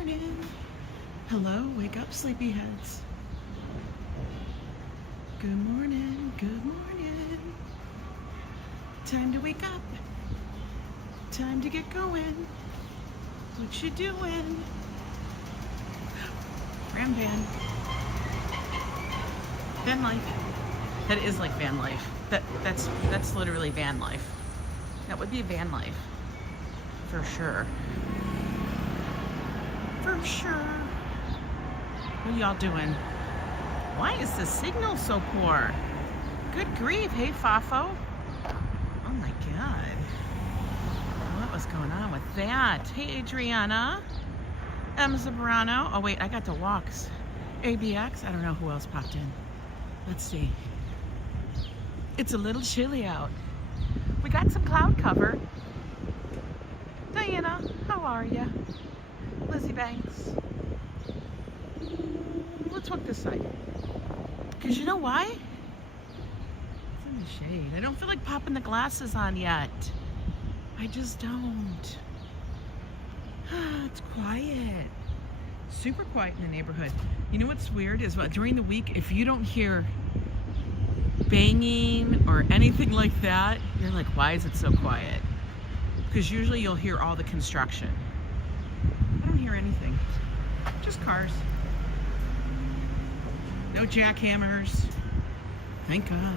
morning. Hello, wake up, sleepyheads. Good morning, good morning. Time to wake up. Time to get going. What you doing? Ram van. Van life. That is like van life. That's literally van life. That would be van life. For sure. For sure. What are y'all doing? Why is the signal so poor? Good grief. Hey, Fafo. Oh my God. What was going on with that? Hey, Adriana. Zambrano. Oh wait, I got the walks. ABX. I don't know who else popped in. Let's see. It's a little chilly out. We got some cloud cover. Diana, how are ya? Lizzie Banks. Let's walk this side. Because you know why? It's in the shade. I don't feel like popping the glasses on yet. I just don't. It's quiet. Super quiet in the neighborhood. You know what's weird is during the week, if you don't hear banging or anything like that, you're like, why is it so quiet? Because usually you'll hear all the construction. I don't hear anything. Just cars. No jackhammers. Thank God.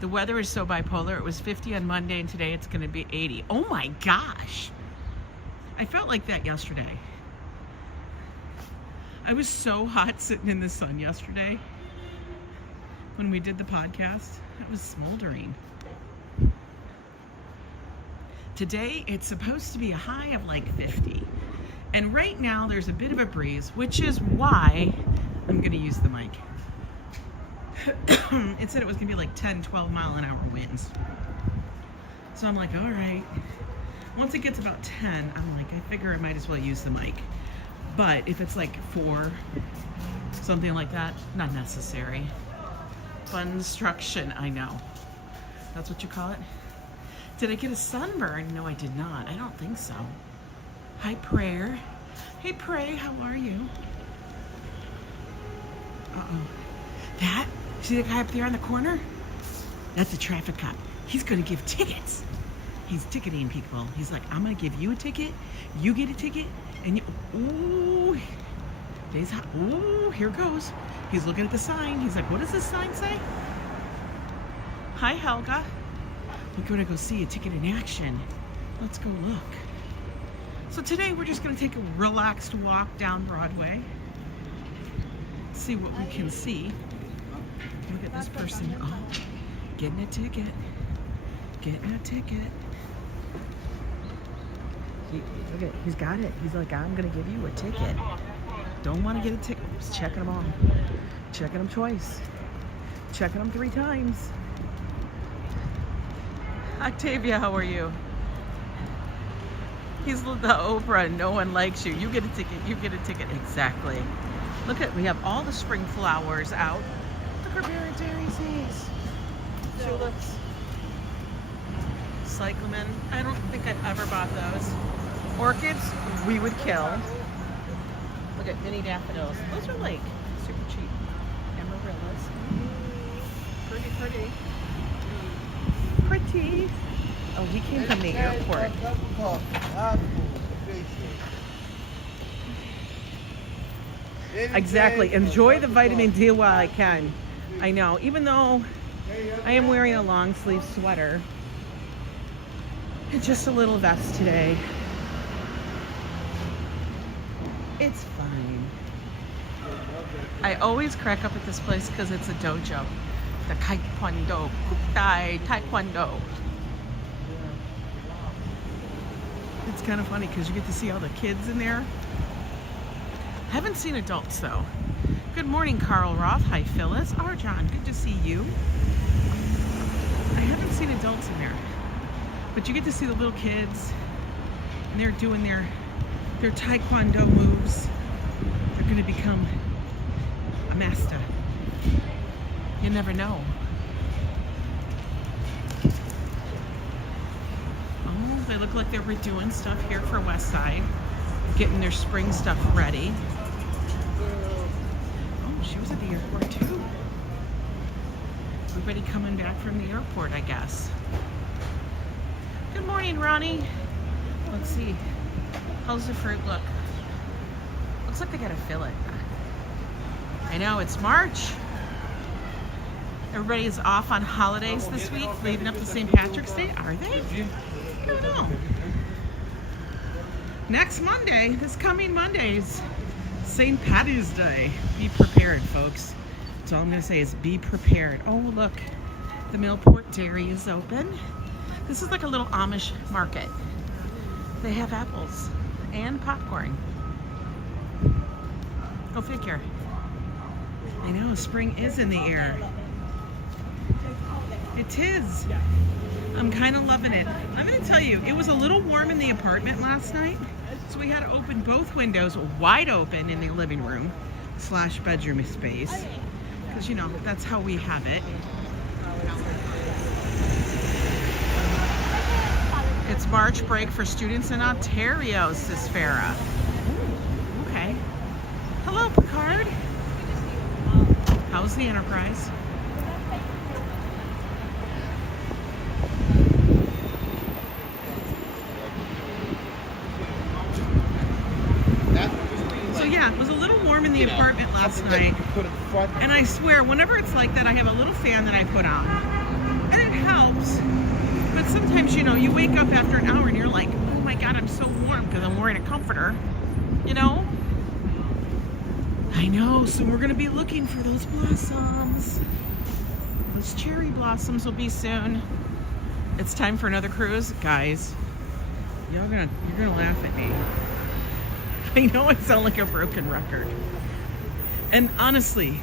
The weather is so bipolar. It was 50 on Monday and today it's going to be 80. Oh my gosh. I felt like that yesterday. I was so hot sitting in the sun yesterday when we did the podcast. It was smoldering. Today it's supposed to be a high of like 50. And right now there's a bit of a breeze, which is why I'm going to use the mic. It said it was going to be like 10, 12 mile an hour winds. So I'm like, all right. Once it gets about 10, I'm like, I figure I might as well use the mic. But if it's like 4, something like that, not necessary. Funstruction, I know. That's what you call it? Did I get a sunburn? No, I did not. I don't think so. Hi, Prayer. Hey, Pray, how are you? Uh-oh. That? See the guy up there on the corner? That's a traffic cop. He's going to give tickets. He's ticketing people. He's like, I'm going to give you a ticket. You get a ticket. And you... Ooh. Day's hot. Ooh, here goes. He's looking at the sign. He's like, what does this sign say? Hi, Helga. We're going to go see a ticket in action. Let's go look. So today we're just going to take a relaxed walk down Broadway. See what we can see. Look at this person. Oh, getting a ticket. Getting a ticket. Look at, he's got it. He's like, I'm going to give you a ticket. Don't want to get a ticket. Just checking them all. Checking them twice. Checking them 3 times. Octavia, how are you? He's the Oprah, no one likes you. You get a ticket, you get a ticket. Exactly. Look at, we have all the spring flowers out. Look at Mary Daisies. Tulips. Cyclamen. I don't think I've ever bought those. Orchids, we would kill. Look at mini daffodils. Those are like super cheap. Amaryllis. Pretty, pretty. Pretty. Oh, he came from the airport. Exactly. Enjoy the vitamin D while I can. I know. Even though I am wearing a long sleeve sweater, it's just a little vest today. It's fine. I always crack up at this place because it's a dojo. The Taekwondo. Taekwondo. It's kind of funny because you get to see all the kids in there. I haven't seen adults though. Good morning, Carl Roth. Hi, Phyllis. Arjan, good to see you. I haven't seen adults in there. But you get to see the little kids and they're doing their Taekwondo moves. They're going to become a master. You never know. Oh, they look like they were doing stuff here for West Side. getting their spring stuff ready. Oh, she was at the airport too. Everybody coming back from the airport, I guess. Good morning, Ronnie. Let's see. How's the fruit look? Looks like they gotta fill it. I know, it's March. Everybody is off on holidays this week, leading up to St. Patrick's Day. Are they? I don't know. Next Monday, this coming Monday, is St. Patty's Day. Be prepared, folks. That's all I'm going to say is be prepared. Oh, look. The Millport Dairy is open. This is like a little Amish market. They have apples and popcorn. Go figure. I know, spring is in the air. It is. I'm kind of loving it. I'm going to tell you, it was a little warm in the apartment last night, so we had to open both windows wide open in the living room / bedroom space, because, you know, that's how we have it. It's March break for students in Ontario, says Farah. Okay. Hello, Picard. How's the Enterprise? So yeah, it was a little warm in the apartment last night. And I swear, whenever it's like that, I have a little fan that I put on. And it helps. But sometimes, you know, you wake up after an hour and you're like, oh my God, I'm so warm because I'm wearing a comforter. You know? I know, so we're going to be looking for those blossoms. Those cherry blossoms will be soon. It's time for another cruise. Guys, you're gonna laugh at me. I know I sound like a broken record. And honestly,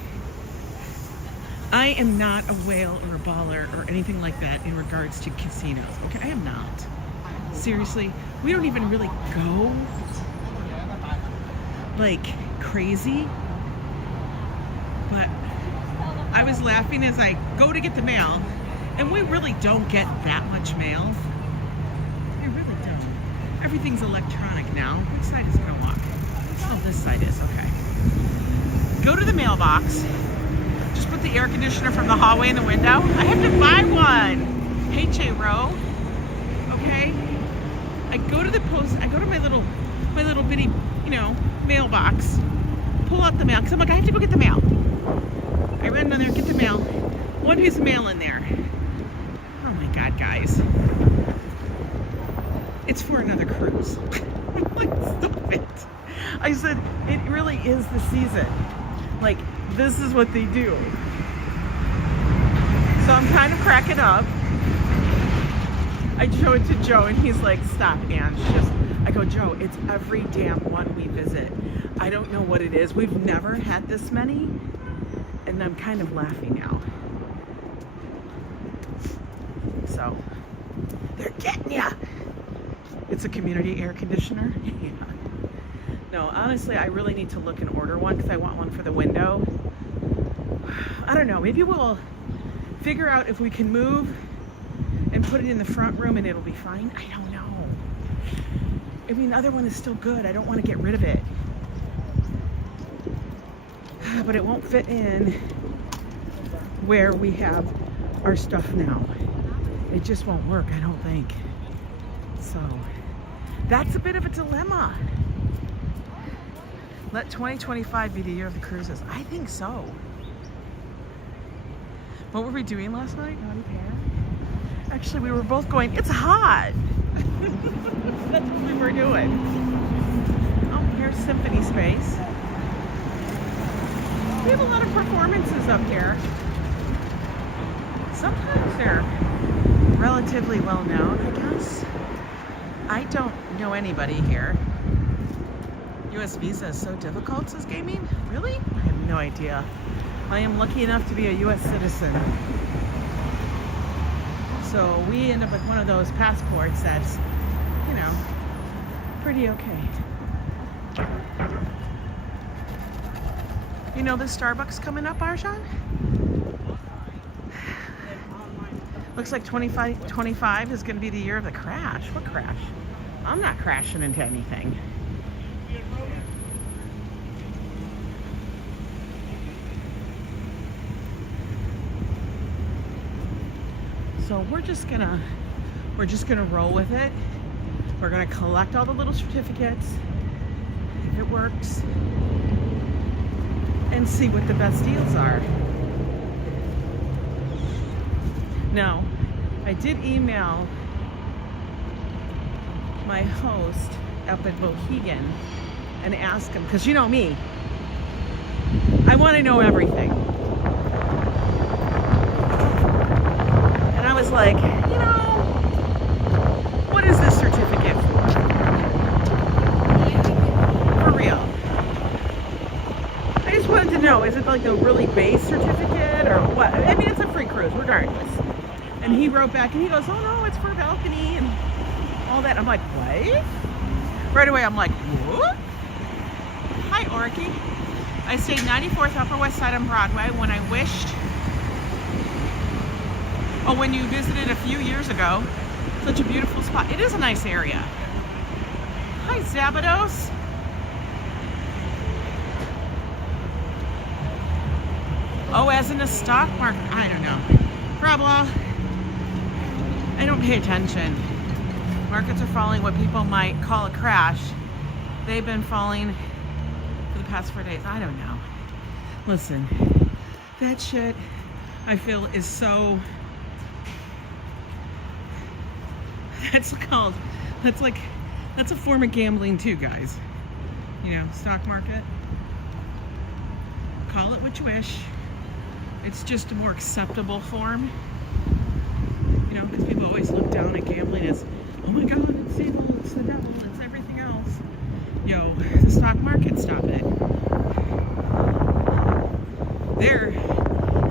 I am not a whale or a baller or anything like that in regards to casinos. Okay, I am not. Seriously, we don't even really go like crazy. But I was laughing as I go to get the mail, and we really don't get that much mail. We really don't. Everything's electronic now. Which side is it gonna walk? Oh, this side is, okay. Go to the mailbox. Just put the air conditioner from the hallway in the window. I have to buy one. H-A-Row. Okay? I go to the post, I go to my little bitty, you know, mailbox. Pull out the mail, because I'm like, I have to go get the mail. I ran down there, get the mail. One piece of mail in there. Oh my God, guys. It's for another cruise. Like, stop it. I said, it really is the season. Like, this is what they do. So I'm kind of cracking up. I show it to Joe and he's like, stop, Ann. I go, Joe, it's every damn one we visit. I don't know what it is. We've never had this many. And I'm kind of laughing now. So, they're getting ya. It's a community air conditioner. Yeah. No, honestly, I really need to look and order one because I want one for the window. I don't know. Maybe we'll figure out if we can move and put it in the front room and it'll be fine. I don't know. I mean, the other one is still good. I don't want to get rid of it. But it won't fit in where we have our stuff now. It just won't work, I don't think. So, that's a bit of a dilemma. Let 2025 be the year of the cruises. I think so. What were we doing last night? Naughty pair? Actually, we were both going, it's hot. That's what we were doing. Oh, here's Symphony Space. We have a lot of performances up here. Sometimes they're relatively well known, I guess. I don't know anybody here. US visa is so difficult, says Gaming? Really? I have no idea. I am lucky enough to be a US citizen. So we end up with one of those passports that's, you know, pretty okay. You know the Starbucks coming up, Arjan? Looks like 2025 is going to be the year of the crash. What crash? I'm not crashing into anything. So we're just gonna roll with it. We're gonna collect all the little certificates, if it works, and see what the best deals are. Now, I did email my host up at Mohegan and ask him, because you know me, I want to know everything. And I was like, you know, what is this certificate for? For real. I just wanted to know, is it like a really base certificate or what? I mean, it's a free cruise regardless. And he wrote back and he goes, oh no, it's for a balcony and all that. I'm like, what? Right away, I'm like, what? Hi, Orky. I stayed 94th Upper West Side on Broadway when I wished. Oh, when you visited a few years ago. Such a beautiful spot. It is a nice area. Hi, Szabados. Oh, as in the stock market. I don't know. Blah. I don't pay attention. Markets are falling, what people might call a crash. They've been falling for the past 4 days. I don't know. Listen, that shit I feel is so, that's a form of gambling too, guys. You know, stock market. Call it what you wish. It's just a more acceptable form. You know, because people always look down at gambling as, oh my God, it's evil, it's the devil, it's everything else. Yo, the stock market, stop it. There,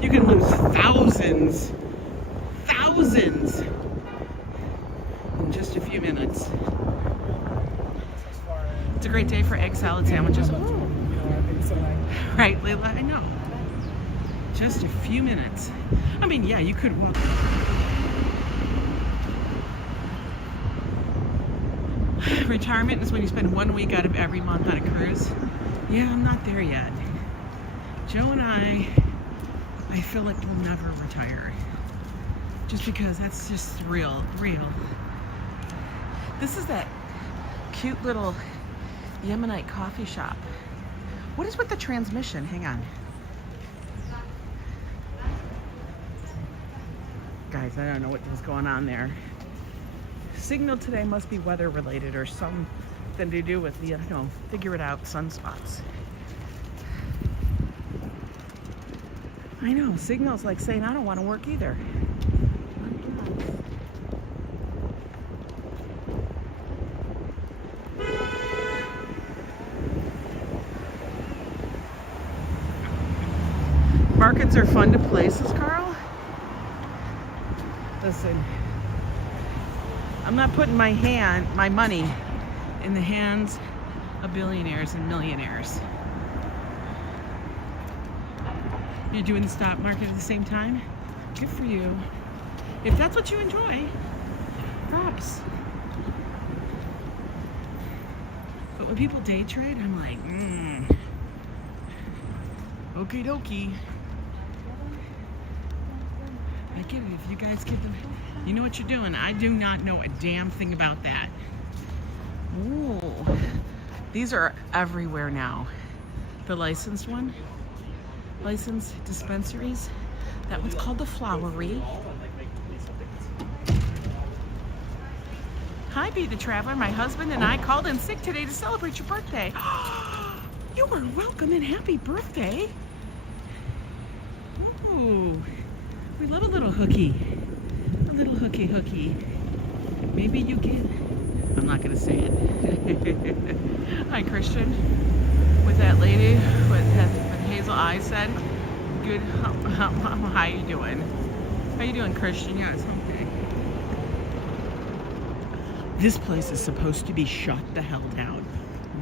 you can lose thousands in just a few minutes. It's a great day for egg salad sandwiches. Ooh. Right, Lila, I know. Just a few minutes. I mean, yeah, you could walk. Retirement is when you spend 1 week out of every month on a cruise. Yeah, I'm not there yet. Joe and I feel like we'll never retire. Just because that's just real. This is that cute little Yemenite coffee shop. What is with the transmission? Hang on. Guys, I don't know what was going on there. Signal today must be weather related or something to do with the, figure it out, sunspots. I know, signal's like saying I don't want to work either. Markets are fun to places, Carl. Listen, I'm not putting my money in the hands of billionaires and millionaires. You're doing the stock market at the same time? Good for you. If that's what you enjoy, props. But when people day trade, I'm like, okie dokie. I get it. If you guys get them, you know what you're doing. I do not know a damn thing about that. Ooh, these are everywhere now. The licensed one, licensed dispensaries. That one's called the Flowery. Hi, Be the Traveler. My husband and I called in sick today to celebrate your birthday. You are welcome and happy birthday. Ooh. We love a little hooky. A little hooky. Maybe you get... I'm not going to say it. Hi, Christian. With that lady with hazel eyes said, good, how you doing? How you doing, Christian? Yeah, it's okay. This place is supposed to be shut the hell down.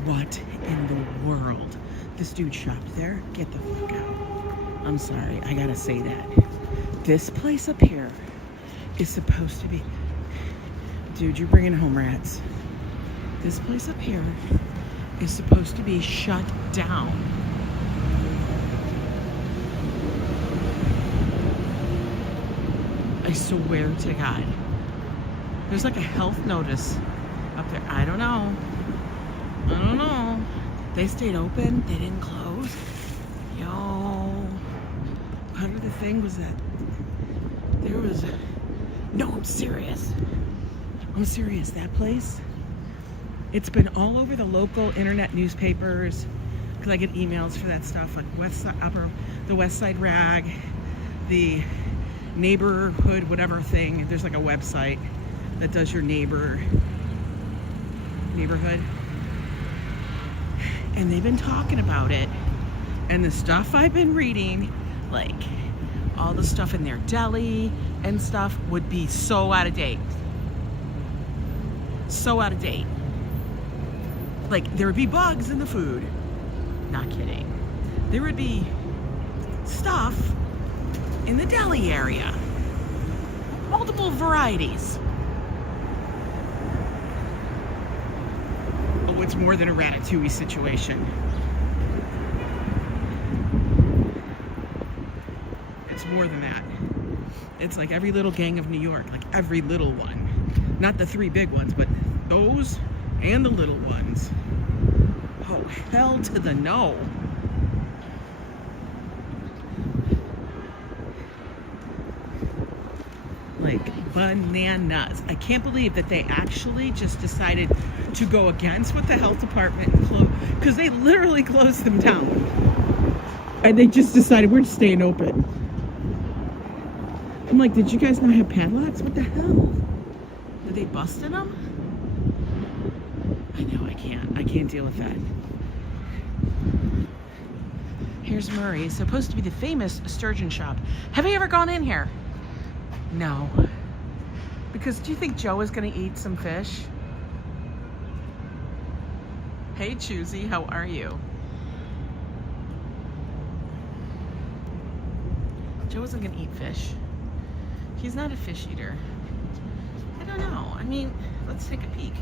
What in the world? This dude shopped there? Get the fuck out. I'm sorry, I gotta say that. This place up here is supposed to be... Dude, you're bringing home rats. This place up here is supposed to be shut down. I swear to God. There's like a health notice up there. I don't know. They stayed open. They didn't close. Yo. Part of the thing was that there was... No, I'm serious. That place, it's been all over the local internet newspapers, because I get emails for that stuff, like the West Side Rag, the neighborhood, whatever thing. There's like a website that does your neighborhood. And they've been talking about it. And the stuff I've been reading, like all the stuff in their deli and stuff, would be so out of date. So out of date. Like, there would be bugs in the food. Not kidding. There would be stuff in the deli area. Multiple varieties. Oh, it's more than a ratatouille situation. It's more than that. It's like every little gang of New York, like every little one. Not the three big ones, but those and the little ones. Oh, hell to the no. Like bananas. I can't believe that they actually just decided to go against what the health department and close, because they literally closed them down. And they just decided we're staying open. I'm like, did you guys not have padlocks? What the hell? Did they bust in them? I know, I can't deal with that. Here's Murray. It's supposed to be the famous sturgeon shop. Have you ever gone in here? No. Because do you think Joe is going to eat some fish? Hey, Choosy, how are you? Joe isn't going to eat fish. He's not a fish eater. I don't know. I mean, let's take a peek.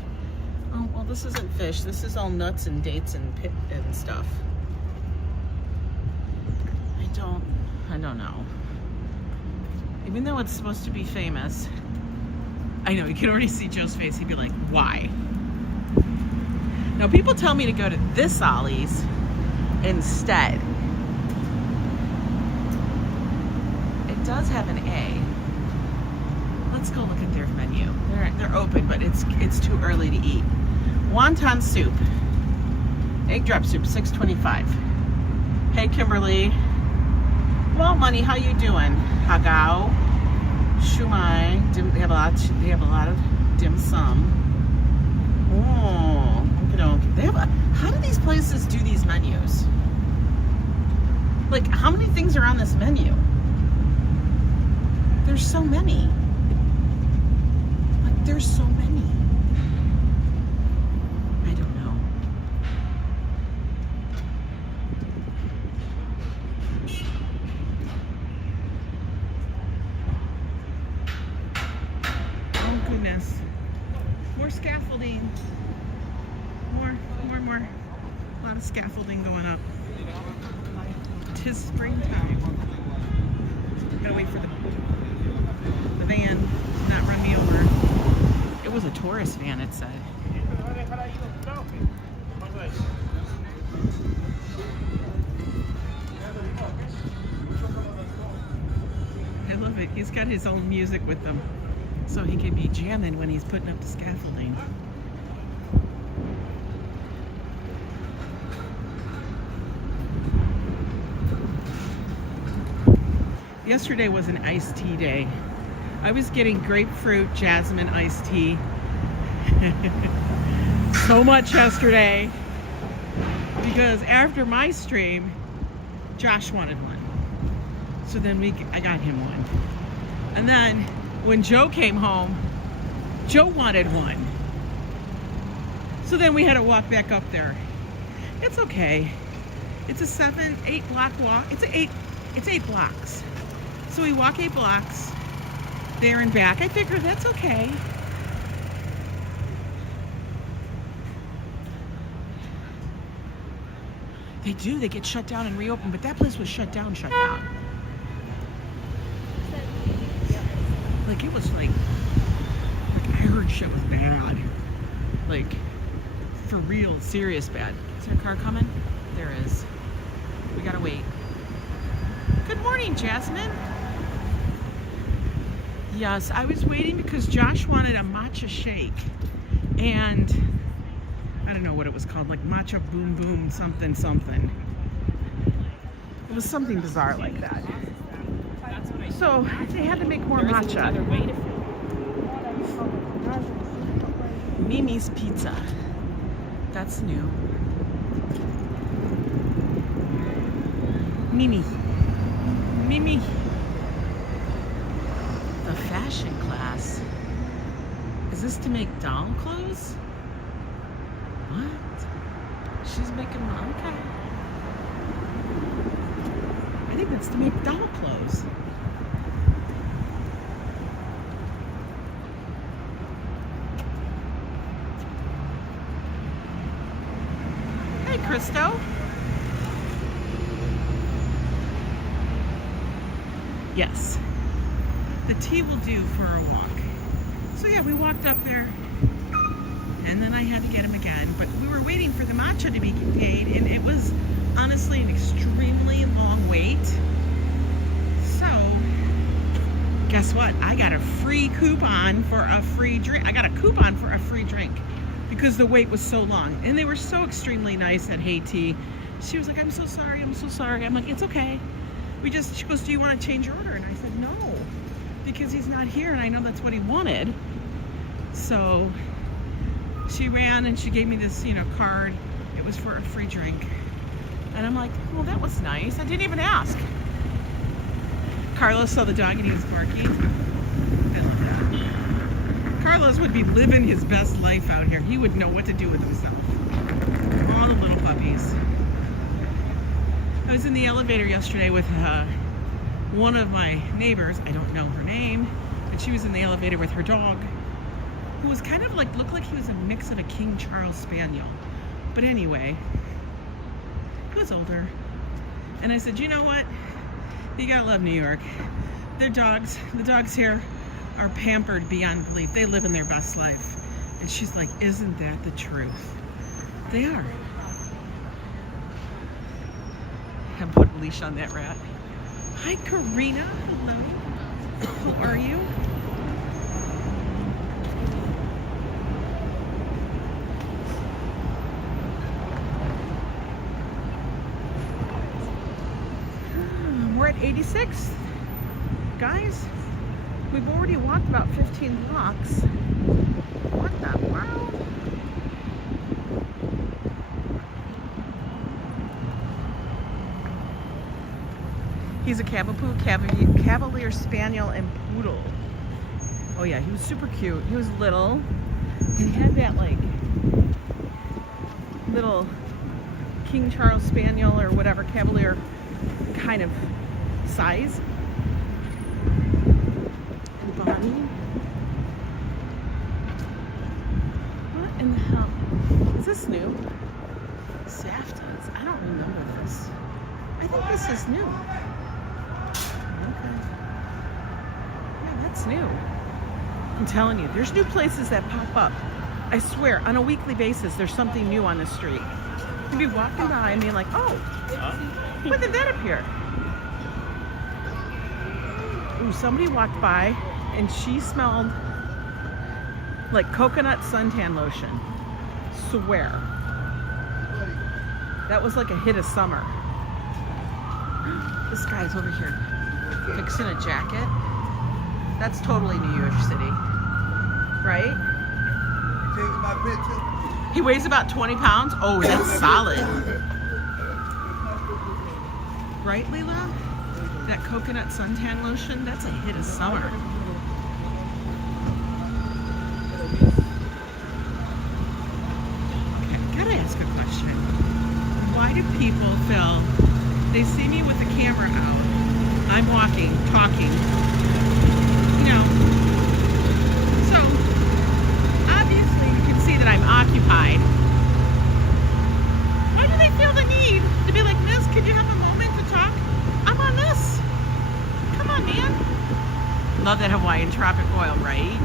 Oh, well, this isn't fish. This is all nuts and dates and stuff. I don't know. Even though it's supposed to be famous, I know, you can already see Joe's face. He'd be like, why? Now, people tell me to go to this Ollie's instead. It does have an A. Let's go look at their menu. They're open, but it's too early to eat. Wonton soup. Egg drop soup, $6.25. Hey, Kimberly. Well, Money, how you doing? Hagao, shumai. They have a lot of dim sum. Oh, okay. How do these places do these menus? Like, how many things are on this menu? There's so many. Like, there's so many. I don't know. Oh, goodness. More scaffolding. More. A lot of scaffolding going up. 'Tis springtime. Gotta wait for the van to not run me over. It was a tourist van, it said. I love it. He's got his own music with him, so he can be jamming when he's putting up the scaffolding. Yesterday was an iced tea day. I was getting grapefruit jasmine iced tea. So much yesterday. Because after my stream, Josh wanted one. So then I got him one. And then when Joe came home, Joe wanted one. So then we had to walk back up there. It's okay. It's a 8 block walk. It's 8 blocks. So we walk 8 blocks there and back. I figured that's okay. They do. They get shut down and reopen, but that place was shut down. Like, it was like I heard shit was bad. Like, for real, serious bad. Is there a car coming? There is. We gotta wait. Good morning, Jasmine. Yes, I was waiting because Josh wanted a matcha shake. And I don't know what it was called, like matcha boom boom something something. It was something bizarre like that. So they had to make more matcha. Mimi's Pizza. That's new. Mimi. The fashion class. Is this to make doll clothes? What? She's making, okay. I think that's to make doll clothes. Hey, Christo. Yes. The tea will do for a walk. So yeah, we walked up there, and then I had to get him again. But we were waiting for the matcha to be made, and it was honestly an extremely long wait. So, guess what? I got a free coupon for a free drink. I got a coupon for a free drink because the wait was so long. And they were so extremely nice at Hey Tea. She was like, I'm so sorry. I'm like, it's okay. She goes, do you want to change your order? And I said, no, because he's not here, and I know that's what he wanted. So she ran and she gave me this, card. It was for a free drink. And I'm like, well, that was nice. I didn't even ask. Carlos saw the dog and he was barking. I love that. Carlos would be living his best life out here. He would know what to do with himself. All the little puppies. I was in the elevator yesterday with one of my neighbors. I don't know her name, but she was in the elevator with her dog, who was kind of like, looked like he was a mix of a King Charles Spaniel. But anyway, he was older. And I said, you know what? You gotta love New York. The dogs here are pampered beyond belief. They live in their best life. And she's like, isn't that the truth? They are. I put a leash on that rat. Hi, Karina. Hello. How are you? We're at 86th. Guys, we've already walked about 15 blocks. What the world? He's a Cavalier Spaniel and Poodle. Oh yeah, he was super cute. He was little. He had that like little King Charles Spaniel or whatever Cavalier kind of size. And Bonnie. What in the hell? Is this new? Szabados. I don't remember this. I think this is new. Okay. Yeah, that's new. I'm telling you, there's new places that pop up. I swear, on a weekly basis, there's something new on the street. You'd be walking by and be like, oh, when did that appear? Ooh, somebody walked by and she smelled like coconut suntan lotion. Swear. That was like a hit of summer. This guy's over here fixing a jacket. That's totally New York City, right? He weighs about 20 pounds. Oh, that's solid. Right, Lila? That coconut suntan lotion, that's a hit of summer. Okay, gotta ask a question. Why do people feel they see me with the camera out, I'm walking, talking, so obviously you can see that I'm occupied. Why do they feel the need to be like, Miss, could you have a moment to talk? I'm on this. Come on, man. Love that Hawaiian tropical perfect oil, right?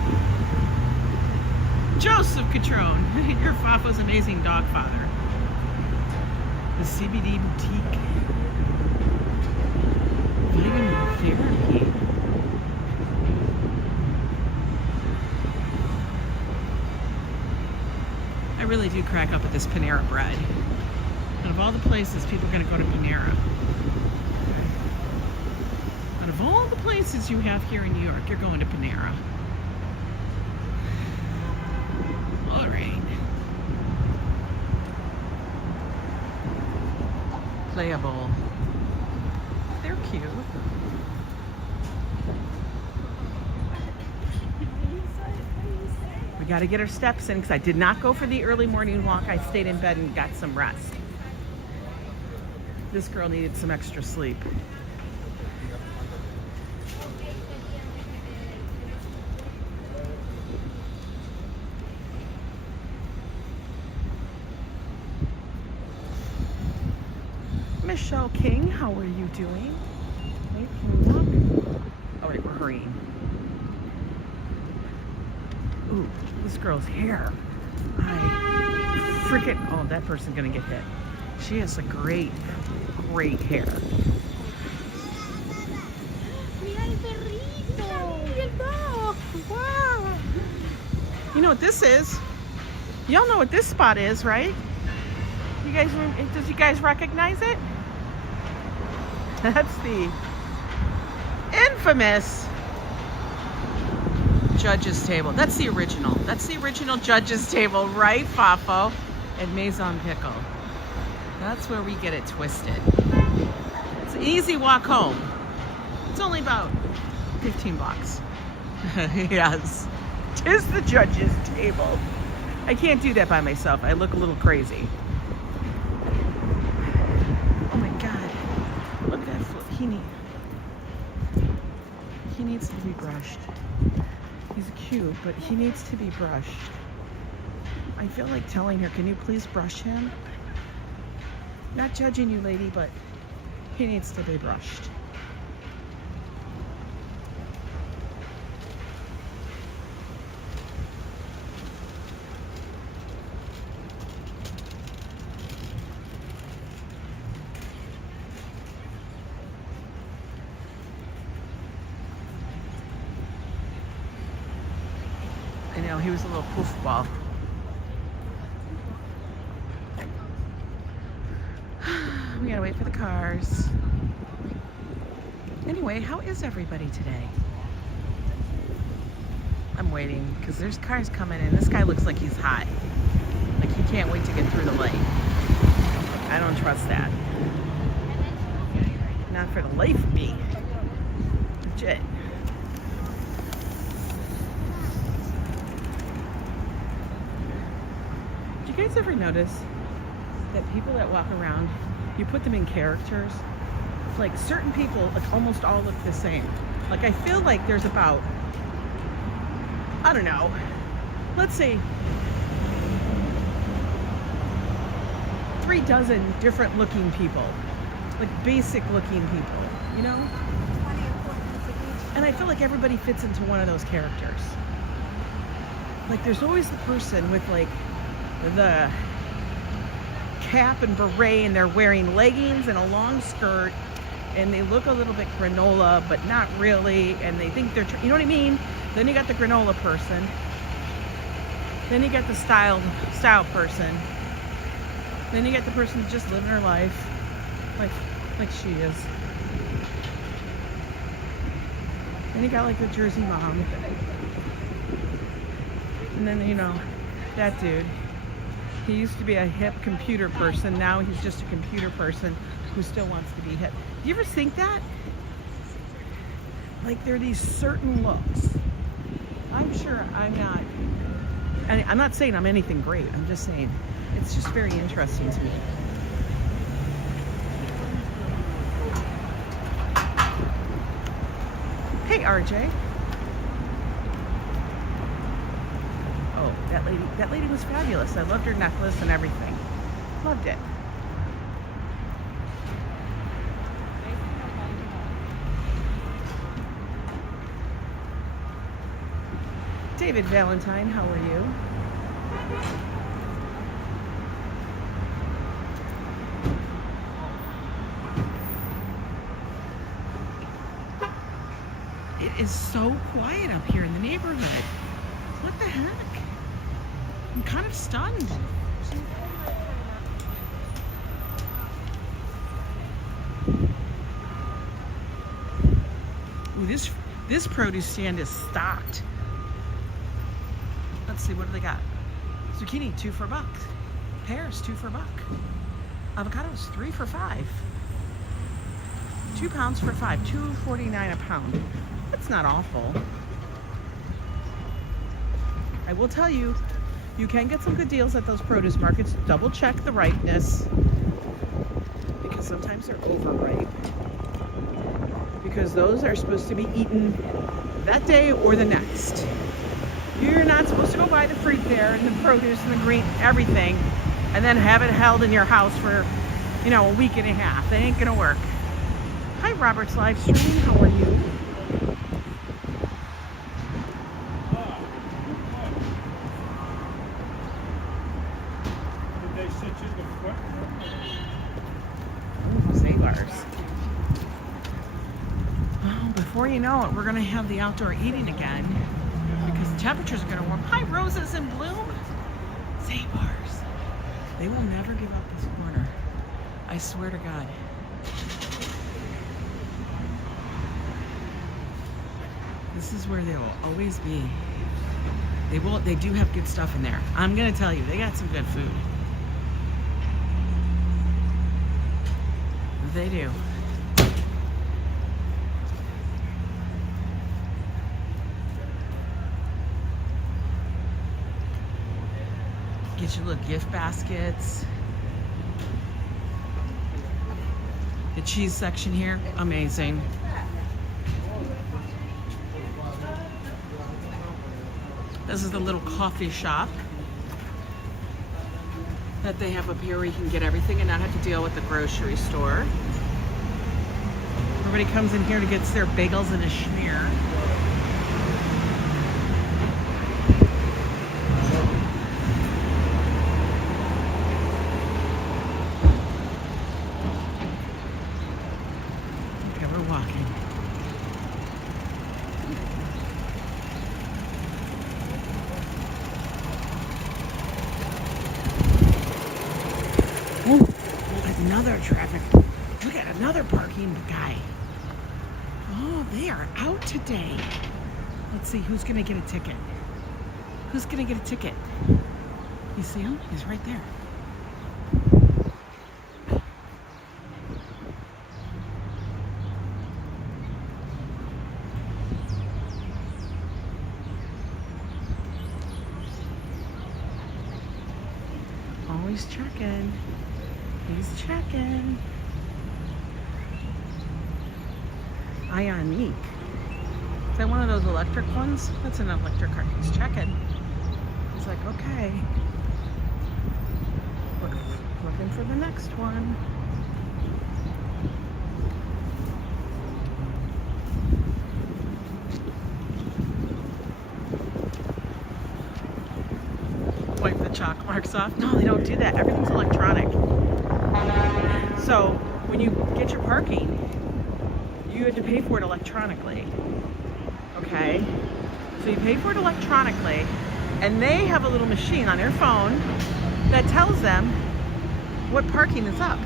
Joseph Catrone, your Fafo's amazing dog father. The CBD boutique. Vitamin therapy. I really do crack up at this Panera bread. Out of all the places, people are going to go to Panera. Out of all the places you have here in New York, you're going to Panera. All right. Playable. They're cute. We got to get our steps in because I did not go for the early morning walk. I stayed in bed and got some rest. This girl needed some extra sleep. Michelle King, how are you doing? Wait, can we walk? All right, we're hurrying. Ooh, this girl's hair. I freaking, oh, that person's gonna get hit. She has a great hair. Wow. You know what this is? Y'all know what this spot is, right? You guys recognize it? That's the infamous judges table. That's the original. That's the original judges table, right, Fafo? At Maison Pickle. That's where we get it twisted. It's an easy walk home. It's only about 15 bucks. Yes. 'Tis the judges table. I can't do that by myself. I look a little crazy. Oh my God. Look at that foot. He needs to be brushed. He's cute, but he needs to be brushed. I feel like telling her, can you please brush him? Not judging you, lady, but he needs to be brushed. I know, he was a little poofball. We gotta wait for the cars. Anyway, how is everybody today? I'm waiting because there's cars coming in. This guy looks like he's hot. Like he can't wait to get through the light. I don't trust that. Not for the life of me. Legit. Do you guys ever notice that people that walk around, you put them in characters? Like certain people, like almost all look the same. Like I feel like there's about, I don't know, let's say 36 different looking people, like basic looking people, you know? And I feel like everybody fits into one of those characters. Like there's always the person with like the cap and beret and they're wearing leggings and a long skirt and they look a little bit granola but not really, and they think they're, you know what I mean? Then you got the granola person, then you got the style person, then you get the person who's just living her life like she is, then you got like the Jersey mom, and then you know that dude, he used to be a hip computer person, now he's just a computer person who still wants to be hip. Do you ever think that? Like there are these certain looks. I'm sure I'm not saying I'm anything great. I'm just saying it's just very interesting to me. Hey, RJ. Oh, that lady was fabulous. I loved her necklace and everything. Loved it. David Valentine, how are you? It is so quiet up here in the neighborhood. What the heck? I'm kind of stunned. Ooh, this produce stand is stocked. Let's see, what do they got? Zucchini, 2 for $1. Pears, 2 for $1. Avocados, 3 for $5. 2 pounds for $5. $2.49 a pound. That's not awful. I will tell you, you can get some good deals at those produce markets. Double check the ripeness, because sometimes they're overripe. Because those are supposed to be eaten that day or the next. You're not supposed to go buy the fruit there and the produce and the green, everything, and then have it held in your house for, you know, a week and a half. That ain't gonna work. Hi, Robert's live stream. How are you? Did they sit you the foot? Oh, Szabados. Well, before you know it, we're gonna have the outdoor eating again, because the temperatures are gonna warm. Hi, roses in bloom. Szabados. They will never give up this corner. I swear to God. This is where they will always be. They do have good stuff in there. I'm gonna tell you, they got some good food. They do. Get your little gift baskets. The cheese section here, amazing. This is the little coffee shop that they have up here where you can get everything and not have to deal with the grocery store. Everybody comes in here to get their bagels and a schmear. Okay, we're walking. Ooh, another traffic. Look at another parking guy. Oh, they are out today. Let's see, who's gonna get a ticket? Who's gonna get a ticket? You see him? He's right there. Always checking. He's checking. Ionique. Is that one of those electric ones? That's an electric car. He's checking. He's like, okay. Looking for the next one. Wipe the chalk marks off. No, they don't do that. Everything's electronic. So when you get your parking, you have to pay for it electronically. Okay? So you pay for it electronically, and they have a little machine on their phone that tells them what parking is up.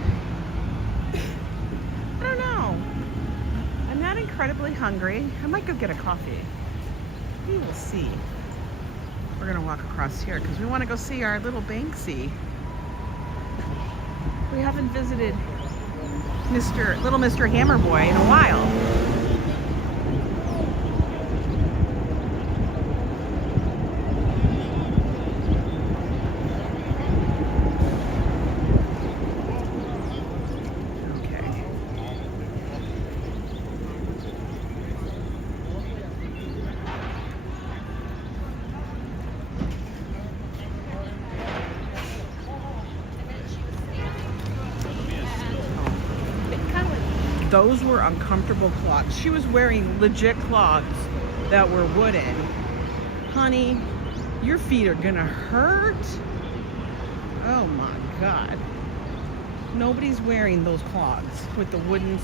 I don't know. I'm not incredibly hungry. I might go get a coffee. We will see. We're gonna walk across here because we want to go see our little Banksy. We haven't visited little Mr. Hammerboy in a while. Those were uncomfortable clogs. She was wearing legit clogs that were wooden. Honey. honey, your feet are gonna hurt. Oh my God. Nobody's wearing those clogs with the wooden,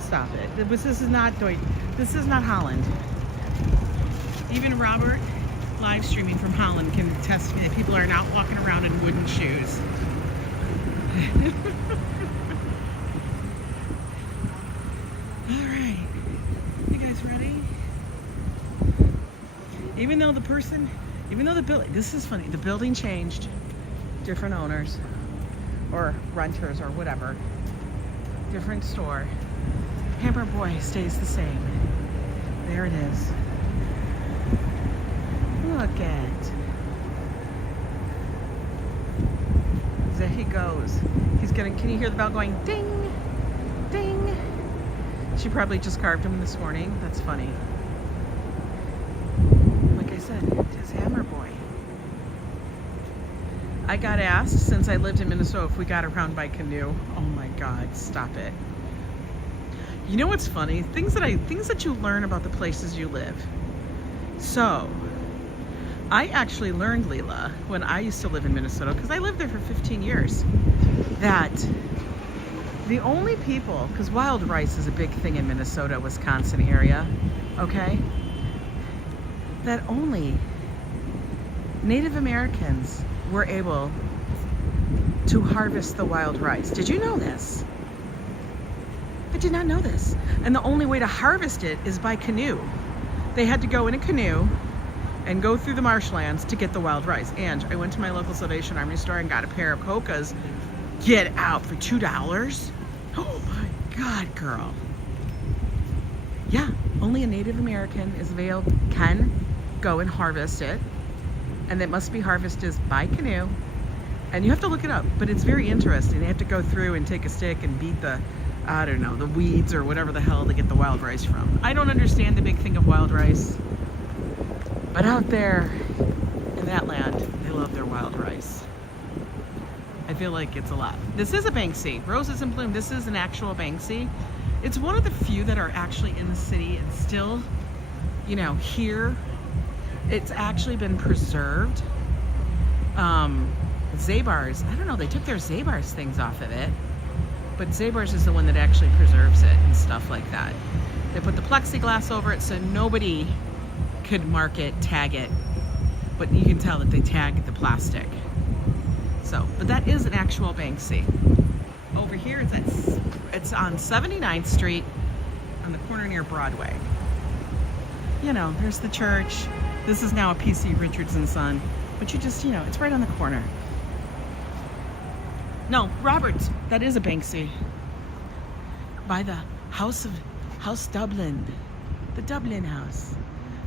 stop it. This is not Holland. Even Robert, live streaming from Holland, can attest to me that people are not walking around in wooden shoes. All right, you guys ready? Even though the building, this is funny, the building changed, different owners or renters or whatever, different store, Hamper Boy stays the same. There it is. Look at. There he goes. Can you hear the bell going ding, ding? She probably just carved him this morning. That's funny. Like I said, it's Hammer Boy. I got asked since I lived in Minnesota if we got around by canoe. Oh my God, stop it. You know what's funny? Things that you learn about the places you live. So, I actually learned, Lila, when I used to live in Minnesota, because I lived there for 15 years, that the only people, because wild rice is a big thing in Minnesota, Wisconsin area, okay? That only Native Americans were able to harvest the wild rice. Did you know this? I did not know this. And the only way to harvest it is by canoe. They had to go in a canoe and go through the marshlands to get the wild rice. And I went to my local Salvation Army store and got a pair of coccas. Get out for $2. Oh my God, girl. Yeah, only a Native American can go and harvest it. And it must be harvested by canoe. And you have to look it up, but it's very interesting. They have to go through and take a stick and beat the weeds or whatever the hell to get the wild rice from. I don't understand the big thing of wild rice. But out there in that land, they love their wild rice. I feel like it's a lot. This is a Banksy. Roses in Bloom. This is an actual Banksy. It's one of the few that are actually in the city and still, here. It's actually been preserved. Szabados, I don't know, they took their Szabados things off of it. But Szabados is the one that actually preserves it and stuff like that. They put the plexiglass over it so nobody could mark it, tag it, but you can tell that they tagged the plastic. So, but that is an actual Banksy. Over here, it's on 79th Street, on the corner near Broadway. There's the church. This is now a P.C. Richardson son, but you just, it's right on the corner. No, Roberts, that is a Banksy. By the House Dublin, the Dublin House.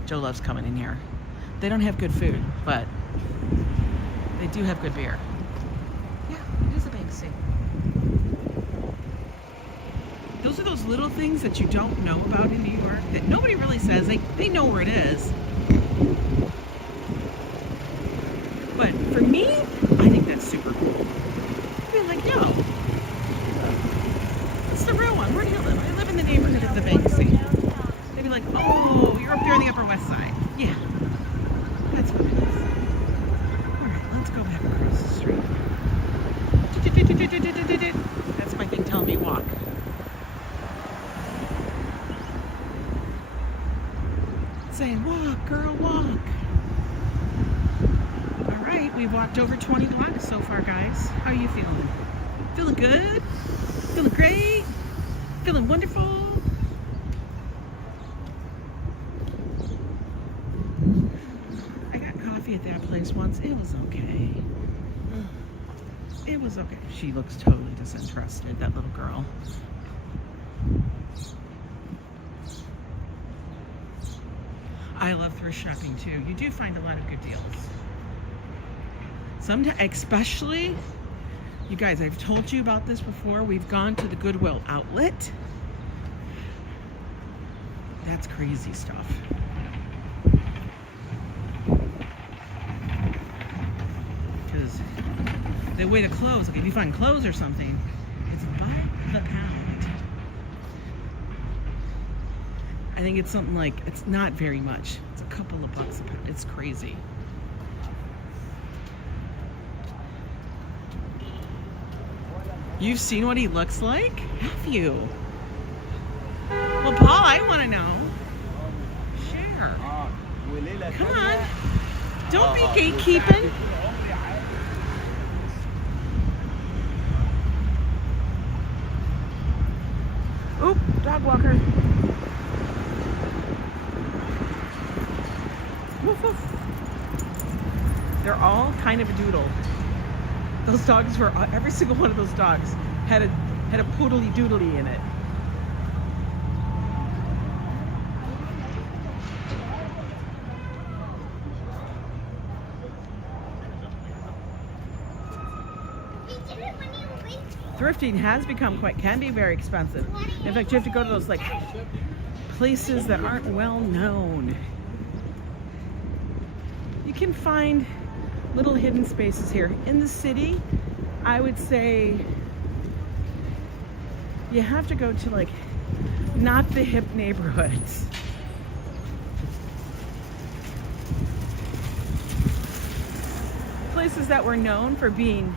Joe loves coming in here. They don't have good food, but they do have good beer. Yeah, it is a Banksy. Those are those little things that you don't know about in New York that nobody really says. They know where it is. But for me, I think that's super cool. I'd be like, yo, it's the real one. Where do you live? I live in the neighborhood of the Banksy. They'd be like, oh, you're up there on the Upper West Side. Yeah, that's what it is. All right, let's go back across the street. That's my thing telling me walk. Saying, walk, girl, walk. All right, we've walked over 20 blocks so far, guys. How are you feeling? Feeling good? Feeling great? Feeling wonderful? I got coffee at that place once. It was okay. It was okay. She looks totally disinterested, that little girl. I love thrift shopping too. You do find a lot of good deals. Sometimes, especially, you guys, I've told you about this before. We've gone to the Goodwill outlet. That's crazy stuff. Because the way the clothes, like if you find clothes or something, it's by the pound. I think it's something like, it's not very much. It's a couple of bucks a pound. It's crazy. You've seen what he looks like? Have you? Well, Paul, I want to know. Share. Come on. Don't be gatekeeping. Oop, dog walker. Woof, woof. They're all kind of a doodle. Those dogs were, every single one of those dogs had a poodly doodly in it. Thrifting has become can be very expensive. In fact, you have to go to those like places that aren't well known. You can find little hidden spaces here. In the city, I would say you have to go to like not the hip neighborhoods. Places that were known for being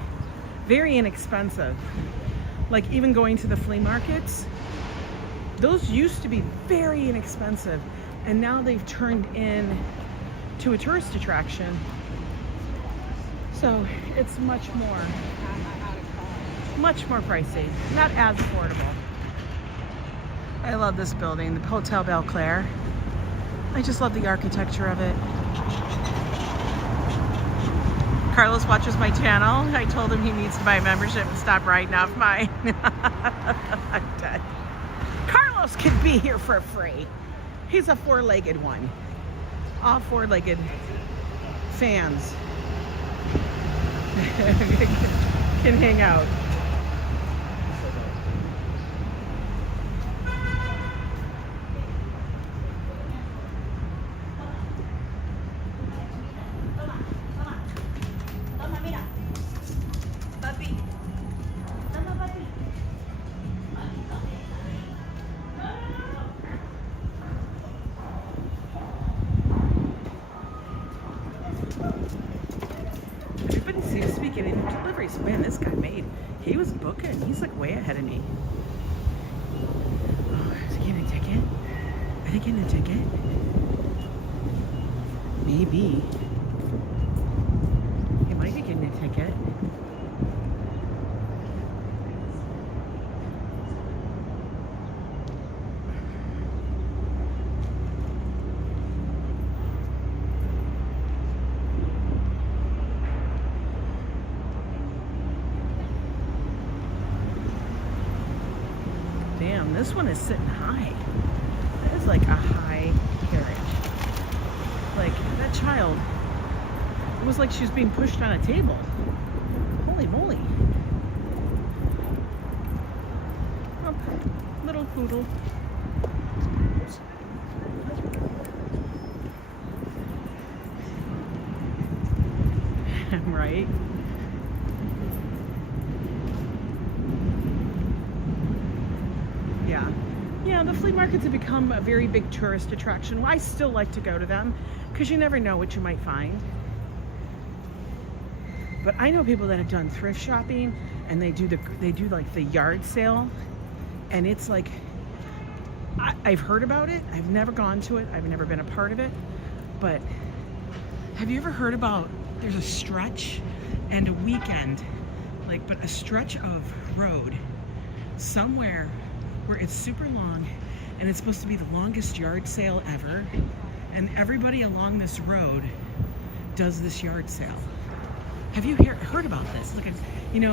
very inexpensive. Like even going to the flea markets, those used to be very inexpensive, and now they've turned in to a tourist attraction. So it's much more pricey, not as affordable. I love this building, the Hotel Belclair. I just love the architecture of it. Carlos watches my channel. I told him he needs to buy a membership and stop writing off mine. I'm dead. Carlos can be here for free. He's a four-legged one. All four-legged fans can hang out. Man, this guy he was booking. He's like way ahead of me. Oh, is he getting a ticket? Are they getting a ticket? Maybe. He might be getting a ticket. Damn, this one is sitting high. That is like a high carriage. Like, that child, it was like she was being pushed on a table. Holy moly. Oh, little poodle. Right? Yeah, the flea markets have become a very big tourist attraction. Well, I still like to go to them because you never know what you might find. But I know people that have done thrift shopping, and they do like the yard sale, and it's like, I've heard about it. I've never gone to it. I've never been a part of it. But have you ever heard about, there's a stretch and a weekend, but a stretch of road somewhere where it's super long, and it's supposed to be the longest yard sale ever, and everybody along this road does this yard sale. Have you heard about this? Look at,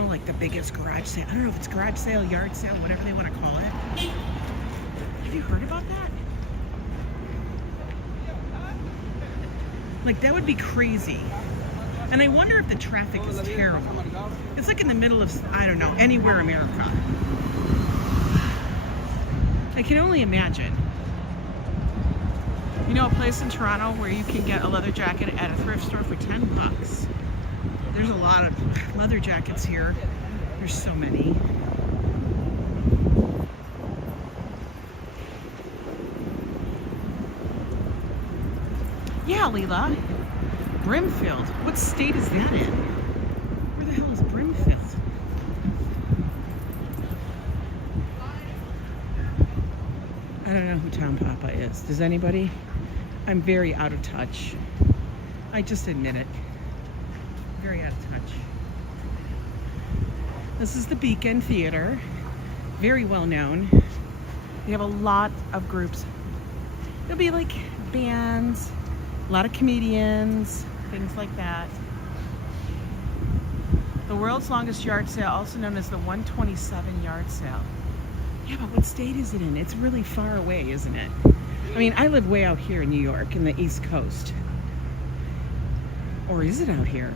like the biggest garage sale. I don't know if it's garage sale, yard sale, whatever they want to call it. Have you heard about that? Like, that would be crazy. And I wonder if the traffic is terrible. It's like in the middle of, I don't know, anywhere in America. I can only imagine. You know, a place in Toronto where you can get a leather jacket at a thrift store for 10 bucks. There's a lot of leather jackets here. There's so many. Lila. Brimfield. What state is that in? Where the hell is Brimfield? I don't know who Tom Papa is. Does anybody? I'm very out of touch. I just admit it. Very out of touch. This is the Beacon Theater. Very well known. They have a lot of groups. There'll be like bands, a lot of comedians, things like that. The world's longest yard sale, also known as the 127 yard sale. Yeah, but what state is it in? It's really far away, isn't it? I mean, I live way out here in New York, in the East Coast. Or is it out here?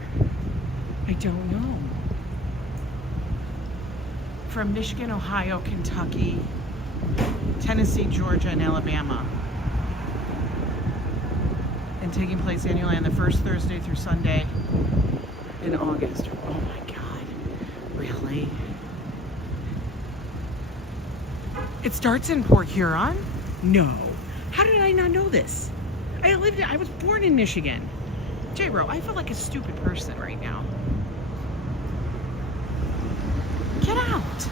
I don't know. From Michigan, Ohio, Kentucky, Tennessee, Georgia, and Alabama. And taking place annually on the first Thursday through Sunday in August. Oh my God, really? It starts in Port Huron? No. How did I not know this? I was born in Michigan. J-Bro, I feel like a stupid person right now. Get out.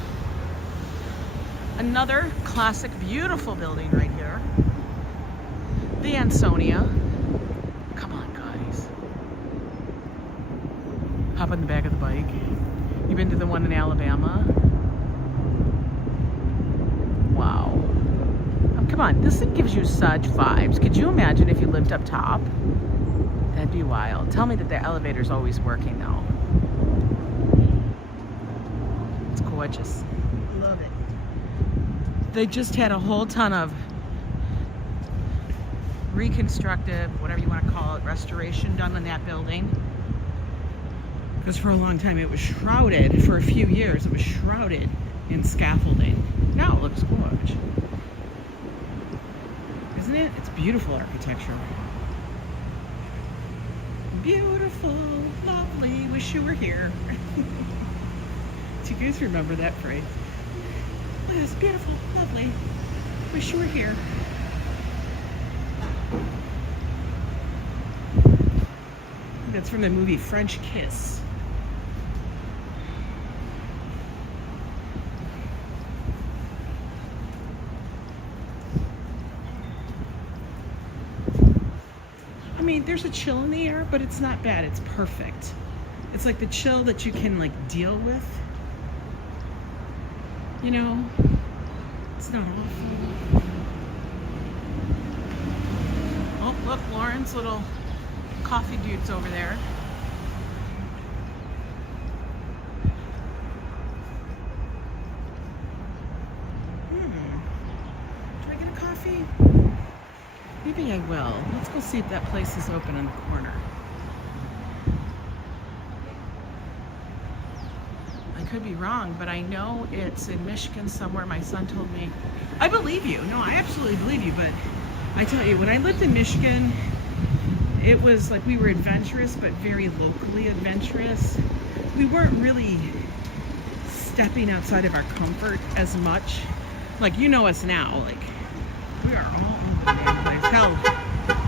Another classic, beautiful building right here. The Ansonia. Come on, guys. Hop on the back of the bike. You been to the one in Alabama? Wow. Oh, come on, this thing gives you such vibes. Could you imagine if you lived up top? That'd be wild. Tell me that the elevator's always working though. It's gorgeous. Love it. They just had a whole ton of reconstructive, whatever you want to call it, restoration done on that building. Because for a long time it was shrouded, for a few years, it was shrouded in scaffolding. Now it looks gorgeous. Isn't it? It's beautiful architecture. Beautiful, lovely, wish you were here. Do you guys remember that phrase? Look at this, beautiful, lovely, wish you were here. That's from the movie French Kiss. I mean, there's a chill in the air, but it's not bad. It's perfect. It's like the chill that you can like deal with. You know, it's not awful. Oh, look, Lauren's little coffee dude's over there. Do I get a coffee? Maybe I will. Let's go see if that place is open in the corner. I could be wrong, but I know it's in Michigan somewhere. My son told me. I believe you. No, I absolutely believe you, but I tell you, when I lived in Michigan, it was like we were adventurous, but very locally adventurous. We weren't really stepping outside of our comfort as much. Like, you know us now, like, we are all over the damn place. Hell,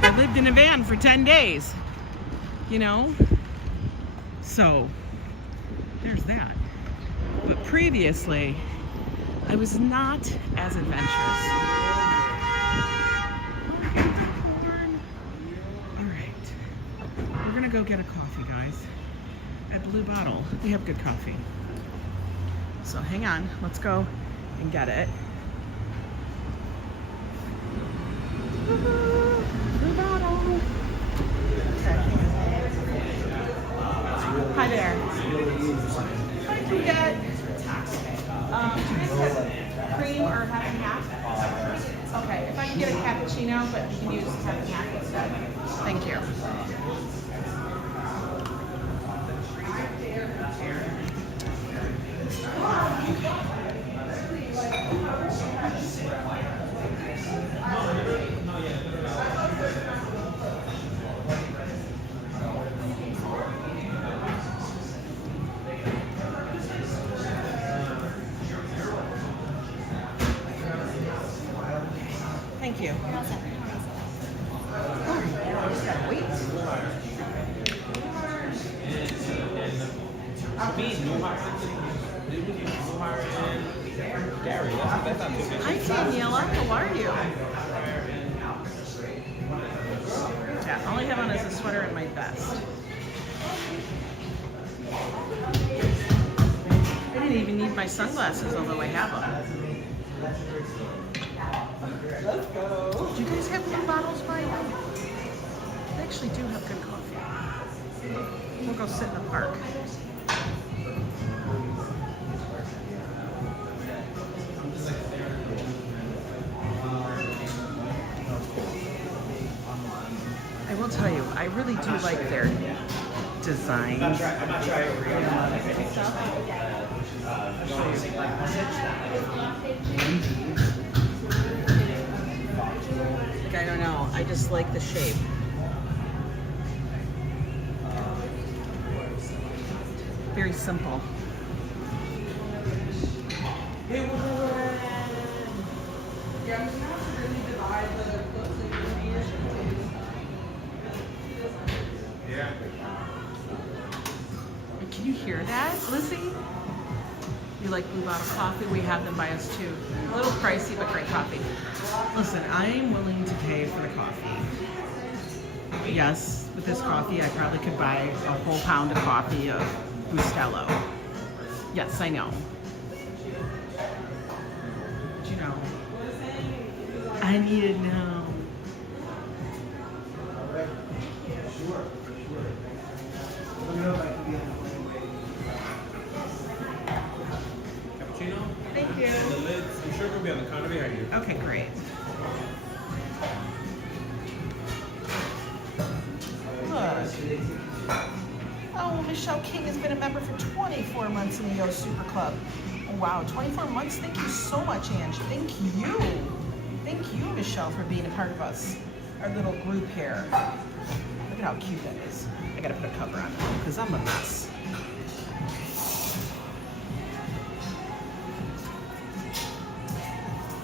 I lived in a van for 10 days, you know? So, there's that. But previously, I was not as adventurous. Alright. We're gonna go get a coffee, guys. At Blue Bottle. They have good coffee. So hang on, let's go and get it. Blue Bottle. Okay. Hi there. I can get cream or half and half. Okay, if I can get a cappuccino, but you can use half and half instead. Thank you. Thank you. I just gotta wait. Hi, Daniela. How are you? Yeah, all I have on is a sweater and my vest. I didn't even need my sunglasses, although I have them. Let's go. Do you guys have blue bottles by you? They actually do have good coffee. We'll go sit in the park. I will tell you, I really do like their designs. I'm not sure I agree on that. Like, I don't know. I just like the shape. Very simple. Can you hear that, Lizzie? You like blue bottle coffee? We have them by us too. A little pricey, but great coffee. Listen, I am willing to pay for the coffee. Yes, with this coffee, I probably could buy a whole pound of coffee of Bustelo. Yes, I know. But you know, I need it now. Sure. Cappuccino? Thank you. And the lids, I'm sure will be on the counter behind you. Okay, great. Look. Oh, Michelle King has been a member for 24 months in the Yo Super Club. Wow, 24 months? Thank you so much, Ange. Thank you. Thank you, Michelle, for being a part of us. Our little group here. Look at how cute that is. I gotta put a cover on it because I'm a mess.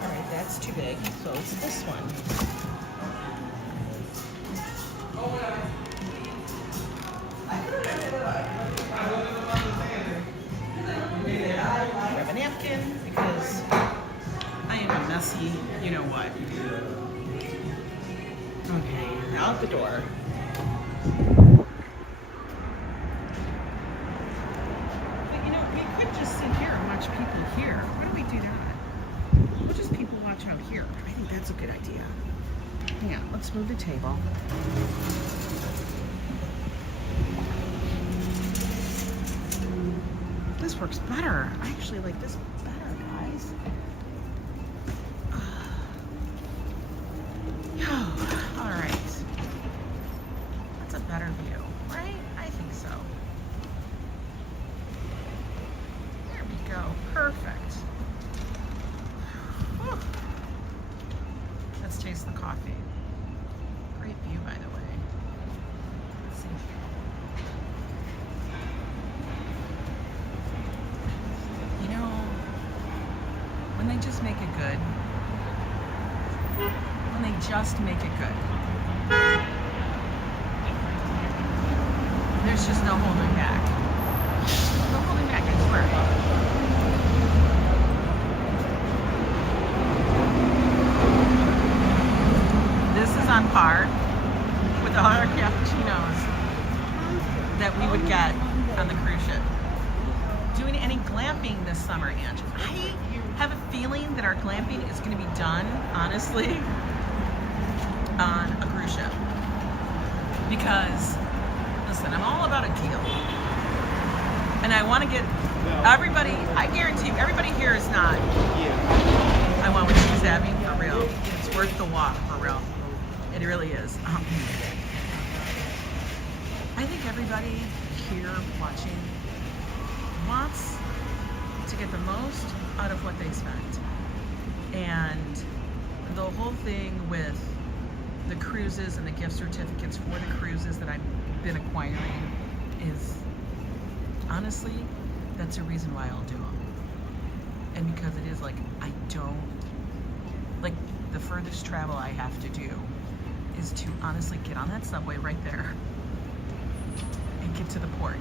All right, that's too big. So it's this one. Grab a napkin because I am a messy, you know what. Okay, out the door. But you know, we could just sit here and watch people here. Why don't we do that? We'll just people watch out here. I think that's a good idea. Hang on, let's move the table. This works better. I actually like this better, guys. All right. That's a better view, right? I think so. There we go. Perfect. Whew. Let's taste the coffee. Great view, by the way. Let's see. You know, when they just make it good, when they just make it good, there's just no holding back. No holding back, I swear. This is on par with the other cappuccinos that we would get on the cruise ship. Doing any glamping this summer, Ange. I have a feeling that our glamping is going to be done, honestly, on a cruise ship. Because, listen, I'm all about a deal. And I want to get everybody, I guarantee you, everybody here is not, I want what she's having for real. It's worth the walk for real. It really is. I think everybody here watching wants to get the most out of what they spent. And the whole thing with the cruises and the gift certificates for the cruises that I've been acquiring is, honestly, that's a reason why I'll do them. And because it is like, I don't, like the furthest travel I have to do is to honestly get on that subway right there and get to the port.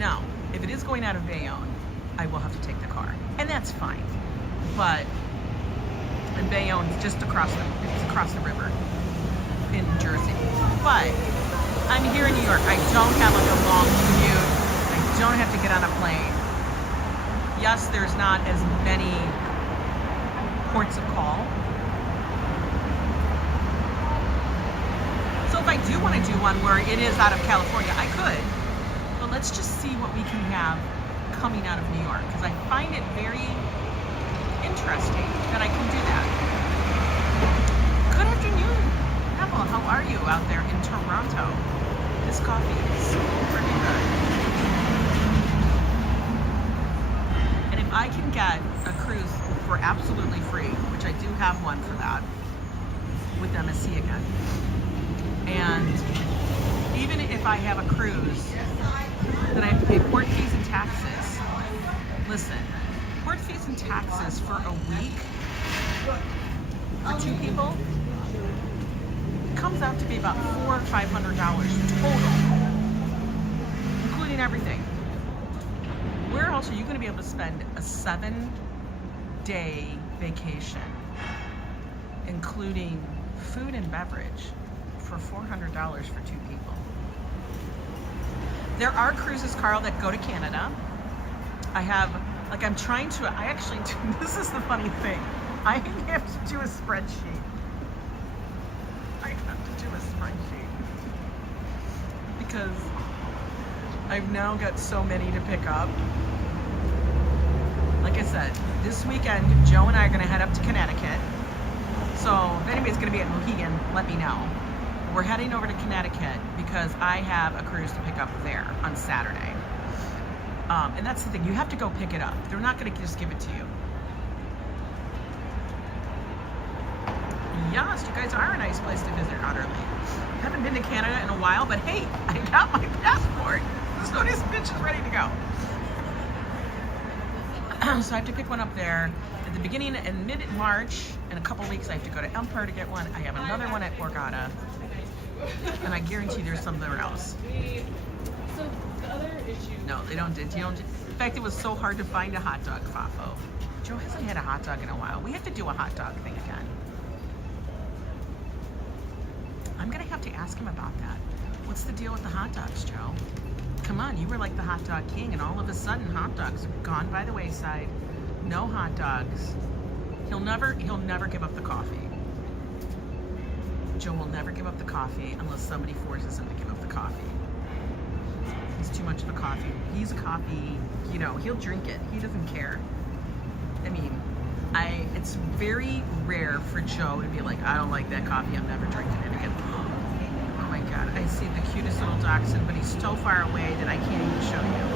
Now, if it is going out of Bayonne, I will have to take the car, and that's fine. But in Bayonne, it's just across the river in Jersey. But I'm here in New York. I don't have like a long commute. I don't have to get on a plane. Yes, there's not as many ports of call. So if I do want to do one where it is out of California, I could. But let's just see what we can have coming out of New York, because I find it very interesting that I can do that. Good afternoon, Neville. How are you out there in Toronto? This coffee is so pretty good. And if I can get a cruise for absolutely free, which I do have one for that, with MSC again. And even if I have a cruise that I have to pay port fees and taxes, listen, port fees and taxes for a week for 2 people comes out to be about $400 or $500 total, including everything. Where else are you going to be able to spend a 7-day vacation, including food and beverage, for $400 for 2 people? There are cruises, Carl, that go to Canada. I have, like, I'm trying to, I actually do, this is the funny thing. I have to do a spreadsheet. I have to do a spreadsheet. Because I've now got so many to pick up. Like I said, this weekend, Joe and I are going to head up to Connecticut. So if anybody's going to be at Mohegan, let me know. We're heading over to Connecticut because I have a cruise to pick up there on Saturday. And that's the thing, you have to go pick it up. They're not going to just give it to you. Yes, you guys are a nice place to visit, utterly. Haven't been to Canada in a while, but hey, I got my passport. So this bitch is ready to go. So I have to pick one up there at the beginning and mid-March. In a couple weeks, I have to go to Empire to get one. I have another one at Borgata. And I guarantee there's somewhere else. So the other issue. No, they don't. In fact, it was so hard to find a hot dog, Fafo. Joe hasn't had a hot dog in a while. We have to do a hot dog thing again. I'm gonna have to ask him about that. What's the deal with the hot dogs, Joe? Come on, you were like the hot dog king, and all of a sudden, hot dogs are gone by the wayside. No hot dogs. He'll never give up the coffee. Joe will never give up the coffee unless somebody forces him to give up the coffee. He's too much of a coffee. He's a coffee, you know, he'll drink it. He doesn't care. I mean, it's very rare for Joe to be like, I don't like that coffee, I'm never drinking it again. Oh my God, I see the cutest little dachshund, but he's so far away that I can't even show you.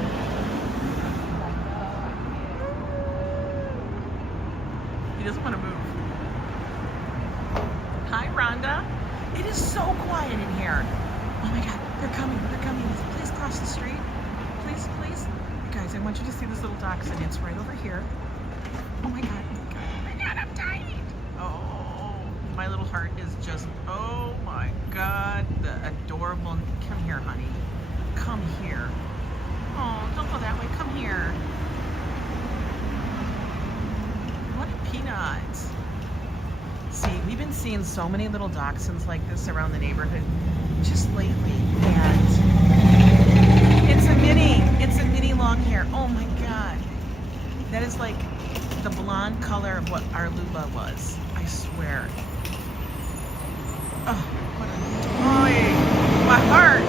He doesn't want to move. Hi, Rhonda. It is so quiet in here. Oh my God, they're coming. Please cross the street. Please. You guys, I want you to see this little dachshund. It's right over here. Oh my God, I'm dying. Oh, my little heart is just, oh my God, the adorable, come here, honey. Come here. Oh, don't go that way, come here. What a peanut. See, we've been seeing so many little dachshunds like this around the neighborhood just lately, and it's a mini long hair. Oh my God. That is like the blonde color of what our Lula was, I swear. Oh, what a toy. My heart.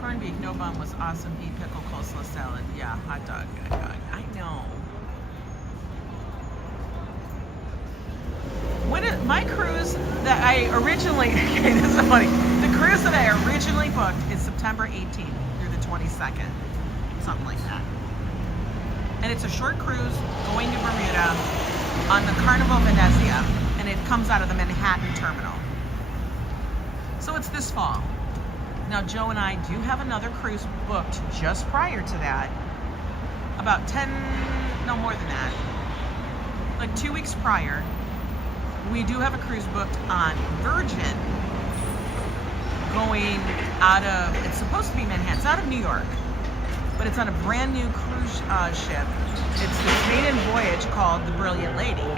Corned beef, no bun was awesome. Beef, pickle, coleslaw, salad. Yeah, hot dog. I know. My cruise that I originally, okay, this is funny. The cruise that I originally booked is September 18th through the 22nd, something like that. And it's a short cruise going to Bermuda on the Carnival Venezia, and it comes out of the Manhattan terminal. So it's this fall. Now Joe and I do have another cruise booked just prior to that, about more than that, like 2 weeks prior. We do have a cruise booked on Virgin going out of, it's supposed to be Manhattan, it's out of New York, but it's on a brand new cruise ship. It's this maiden voyage called the Brilliant Lady.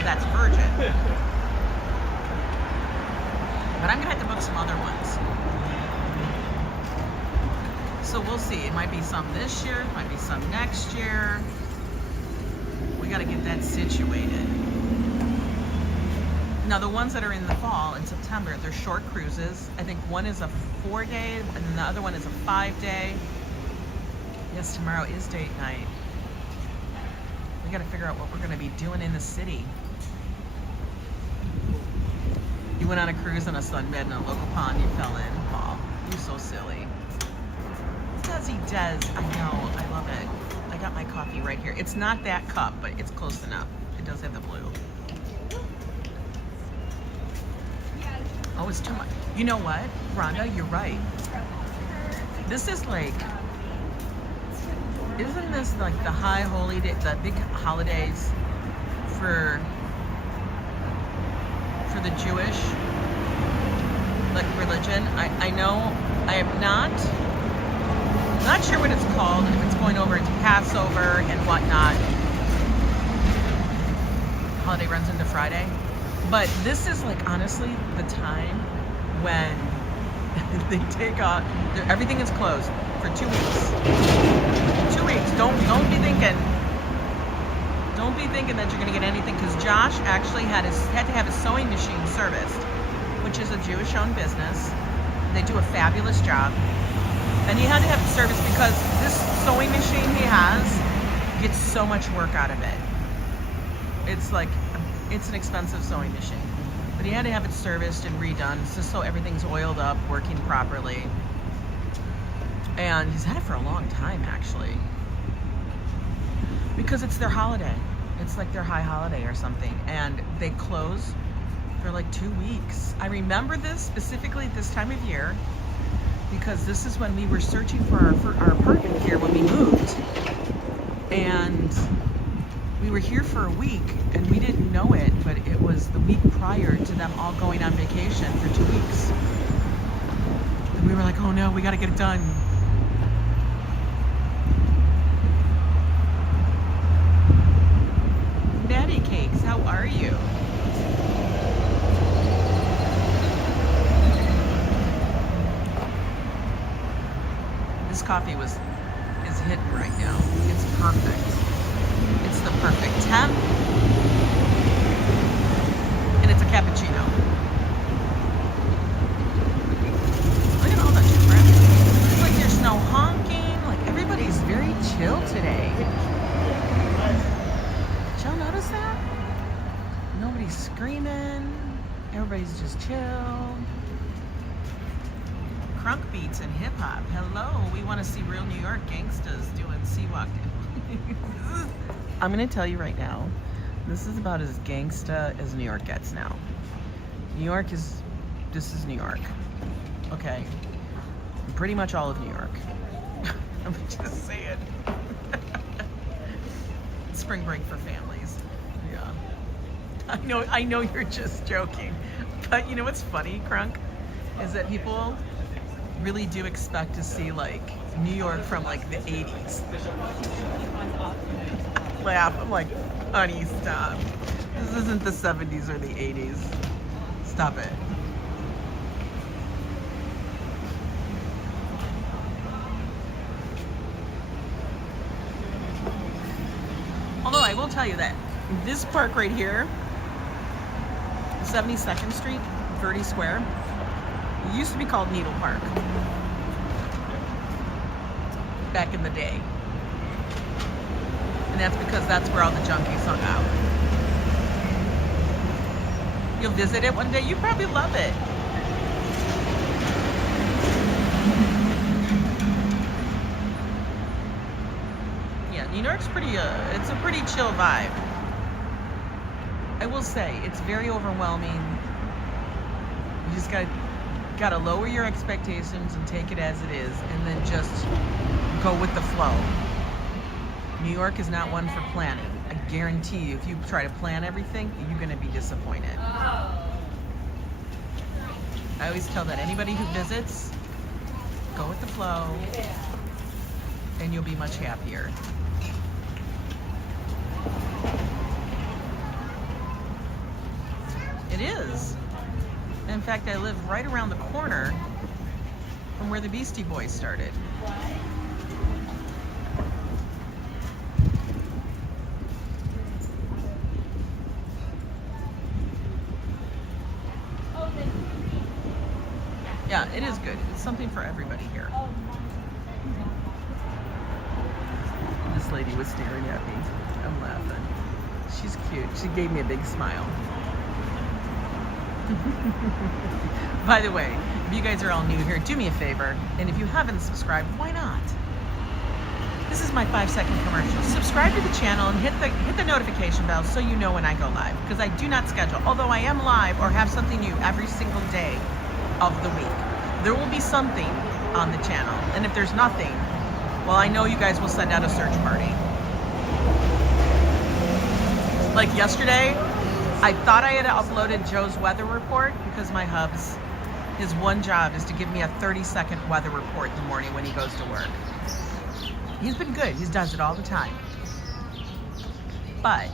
That's Virgin. But I'm gonna have to book some other ones. So we'll see. It might be some this year, it might be some next year. We gotta get that situated. Now the ones that are in the fall, in September, they're short cruises. I think one is a 4-day and then the other one is a 5-day. Yes, tomorrow is date night. We gotta figure out what we're gonna be doing in the city. You went on a cruise on a sunbed in a local pond, you fell in. Paul, you're so silly. Does he does, I know, I love it. I got my coffee right here. It's not that cup, but it's close enough. It does have the blue. Oh, it's too much. You know what, Rhonda, you're right. This is like, isn't this like the high holy day, the big holidays for the Jewish like religion? I know I am not sure what it's called, if it's going over into Passover and whatnot. Holiday runs into Friday. But this is like honestly the time when they take off, everything is closed for 2 weeks. 2 weeks. Don't be thinking that you're gonna get anything, because Josh actually had to have his sewing machine serviced, which is a Jewish-owned business. They do a fabulous job, and he had to have it serviced because this sewing machine he has gets so much work out of it. It's like, it's an expensive sewing machine, but he had to have it serviced and redone just so everything's oiled up, working properly. And he's had it for a long time actually, because it's their holiday. It's like their high holiday or something, and they close for like 2 weeks. I remember this specifically at this time of year because this is when we were searching for our apartment here when we moved, and we were here for a week and we didn't know it, but it was the week prior to them all going on vacation for 2 weeks. And we were like, oh no, we gotta get it done. Natty Cakes, how are you? This coffee is hitting right now. It's perfect. It's the perfect temp, and it's a cappuccino. Look at all that crap. It's like there's no honking. Like everybody's very chill today. Did y'all notice that? Nobody's screaming. Everybody's just chill. Crunk beats and hip hop. Hello, we want to see real New York gangsters doing C-Walk. I'm gonna tell you right now, this is about as gangsta as New York gets now. New York is, this is New York, okay? Pretty much all of New York. I'm just saying. Spring break for families, yeah. I know you're just joking, but you know what's funny, Crunk, is that people really do expect to see like New York from like the 80s. Laugh. I'm like, honey, stop. This isn't the 70s or the 80s. Stop it. Although I will tell you that this park right here, 72nd Street, Verde Square, used to be called Needle Park back in the day. And that's because that's where all the junkies hung out. You'll visit it one day, you probably love it. Yeah, New York's pretty, it's a pretty chill vibe. I will say, it's very overwhelming. You just gotta lower your expectations and take it as it is, and then just go with the flow. New York is not one for planning. I guarantee you, if you try to plan everything, you're gonna be disappointed. I I always tell that anybody who visits, go with the flow, and you'll be much happier. It is. In fact, I live right around the corner from where the Beastie Boys started. Yeah, it is good. It's something for everybody here. This lady was staring at me. I'm laughing. She's cute. She gave me a big smile. By the way, if you guys are all new here, do me a favor, and if you haven't subscribed, why not? This is my 5-second commercial. Subscribe to the channel and hit the notification bell so you know when I go live, because I do not schedule, although I am live or have something new every single day of the week. There will be something on the channel, and if there's nothing, well, I know you guys will send out a search party. Like yesterday, I thought I had uploaded Joe's weather report because my hubs, his one job is to give me a 30-second weather report in the morning when he goes to work. He's been good. He does it all the time. But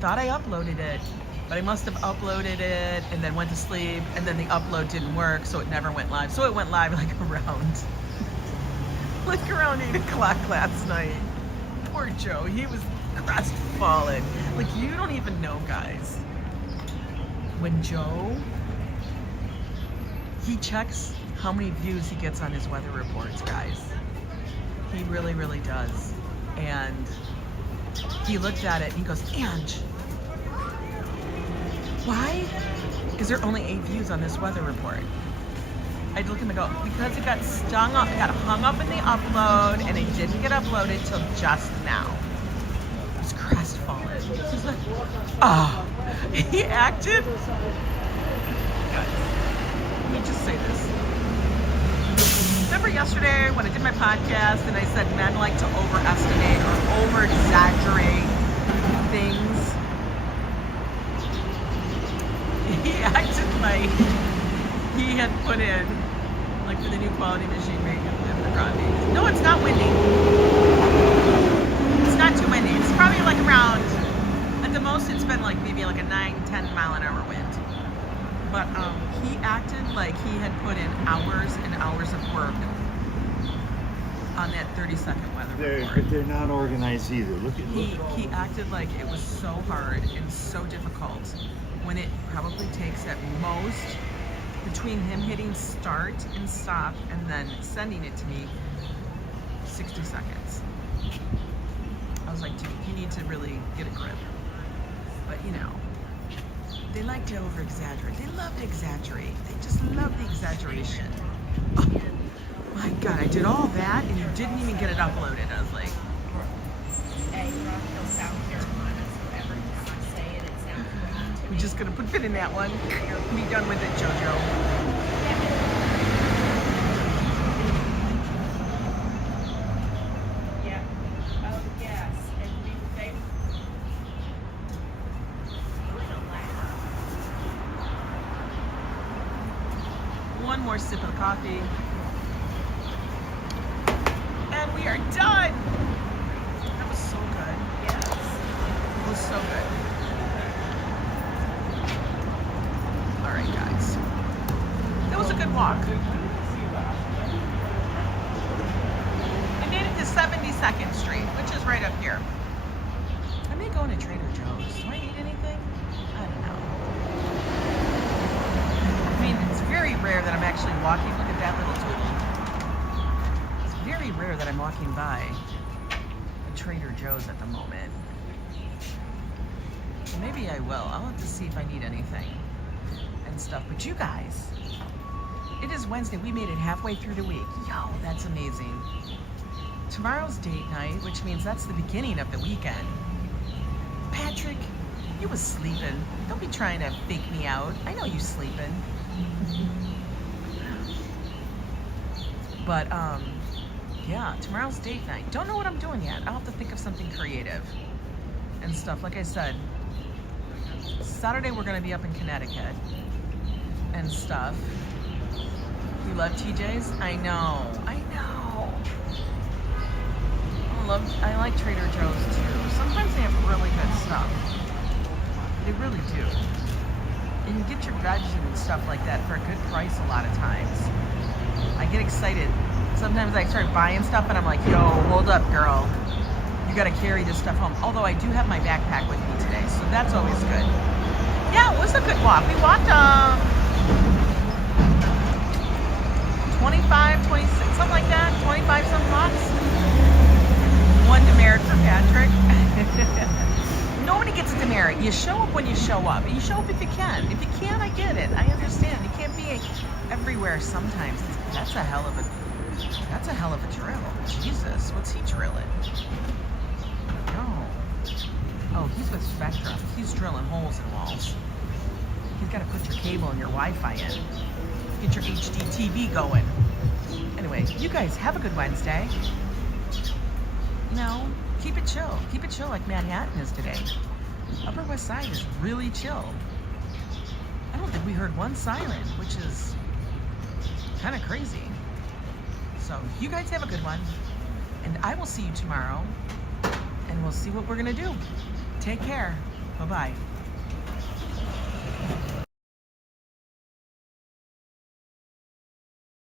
thought I uploaded it, but I must have uploaded it and then went to sleep, and then the upload didn't work, so it never went live. So it went live like around 8 o'clock last night. Poor Joe. He was crestfallen. Like, you don't even know, guys. When Joe, he checks how many views he gets on his weather reports, guys. He really, really does. And he looked at it and he goes, Ange, why is there only 8 views on this weather report? I'd look at him and go, because it got hung up in the upload, and it didn't get uploaded till just now. He was crestfallen. He's like, oh, he acted. Let me just say this. Remember yesterday when I did my podcast and I said men like to overestimate or over-exaggerate things? He acted like he had put in, like for the new quality machine made in the Grande. No, it's not windy. It's not too windy. It's probably like around, at the most it's been like maybe like a 9-10 mile an hour wind. But he acted like he had put in hours and hours of work on that 30-second weather report. But they're not organized either. He acted like it was so hard and so difficult when it probably takes at most, between him hitting start and stop and then sending it to me, 60 seconds. I was like, dude, you need to really get a grip. But you know, they like to over-exaggerate. They love to exaggerate. They just love the exaggeration. Oh my God, I did all that and you didn't even get it uploaded. I was like, I'm just gonna put pin in that one. Be done with it, JoJo. Yeah. Oh, yes. And they One more sip of coffee. And we are done. That was so good. yes. It was so good. All right, guys. That was a good walk. I made it to 72nd Street, which is right up here. I may go into Trader Joe's. Do I need anything? I don't know. I mean, it's very rare that I'm actually walking. Look at that little tool. It's very rare that I'm walking by a Trader Joe's at the moment. Well, maybe I will. I'll have to see if I need anything and stuff. But you guys, it is Wednesday. We made it halfway through the week. Yo, that's amazing. Tomorrow's date night, which means that's the beginning of the weekend. Patrick, you was sleeping. Don't be trying to fake me out. I know you sleeping. But, yeah, tomorrow's date night. Don't know what I'm doing yet. I'll have to think of something creative and stuff. Like I said, Saturday we're going to be up in Connecticut and stuff. You love TJ's? I know. I like Trader Joe's too. Sometimes they have really good stuff. They really do. And you get your veg and stuff like that for a good price a lot of times. I get excited. Sometimes I start buying stuff and I'm like, yo, hold up, girl. You gotta carry this stuff home. Although I do have my backpack with me today, so that's always good. Yeah, it was a good walk. We walked 25, 26, something like that. 25 some blocks. One demerit for Patrick. Nobody gets a demerit. You show up when you show up. You show up if you can. If you can't, I get it. I understand. You can't be everywhere sometimes. That's a hell of a drill. Jesus, what's he drilling? No. Oh, he's with Spectrum. He's drilling holes in walls. He's got to put your cable and your Wi-Fi in. Get your HD TV going. Anyway, you guys have a good Wednesday. No, keep it chill. Keep it chill like Manhattan is today. Upper West Side is really chill. I don't think we heard one siren, which is kind of crazy. So you guys have a good one. And I will see you tomorrow. And we'll see what we're going to do. Take care. Bye-bye.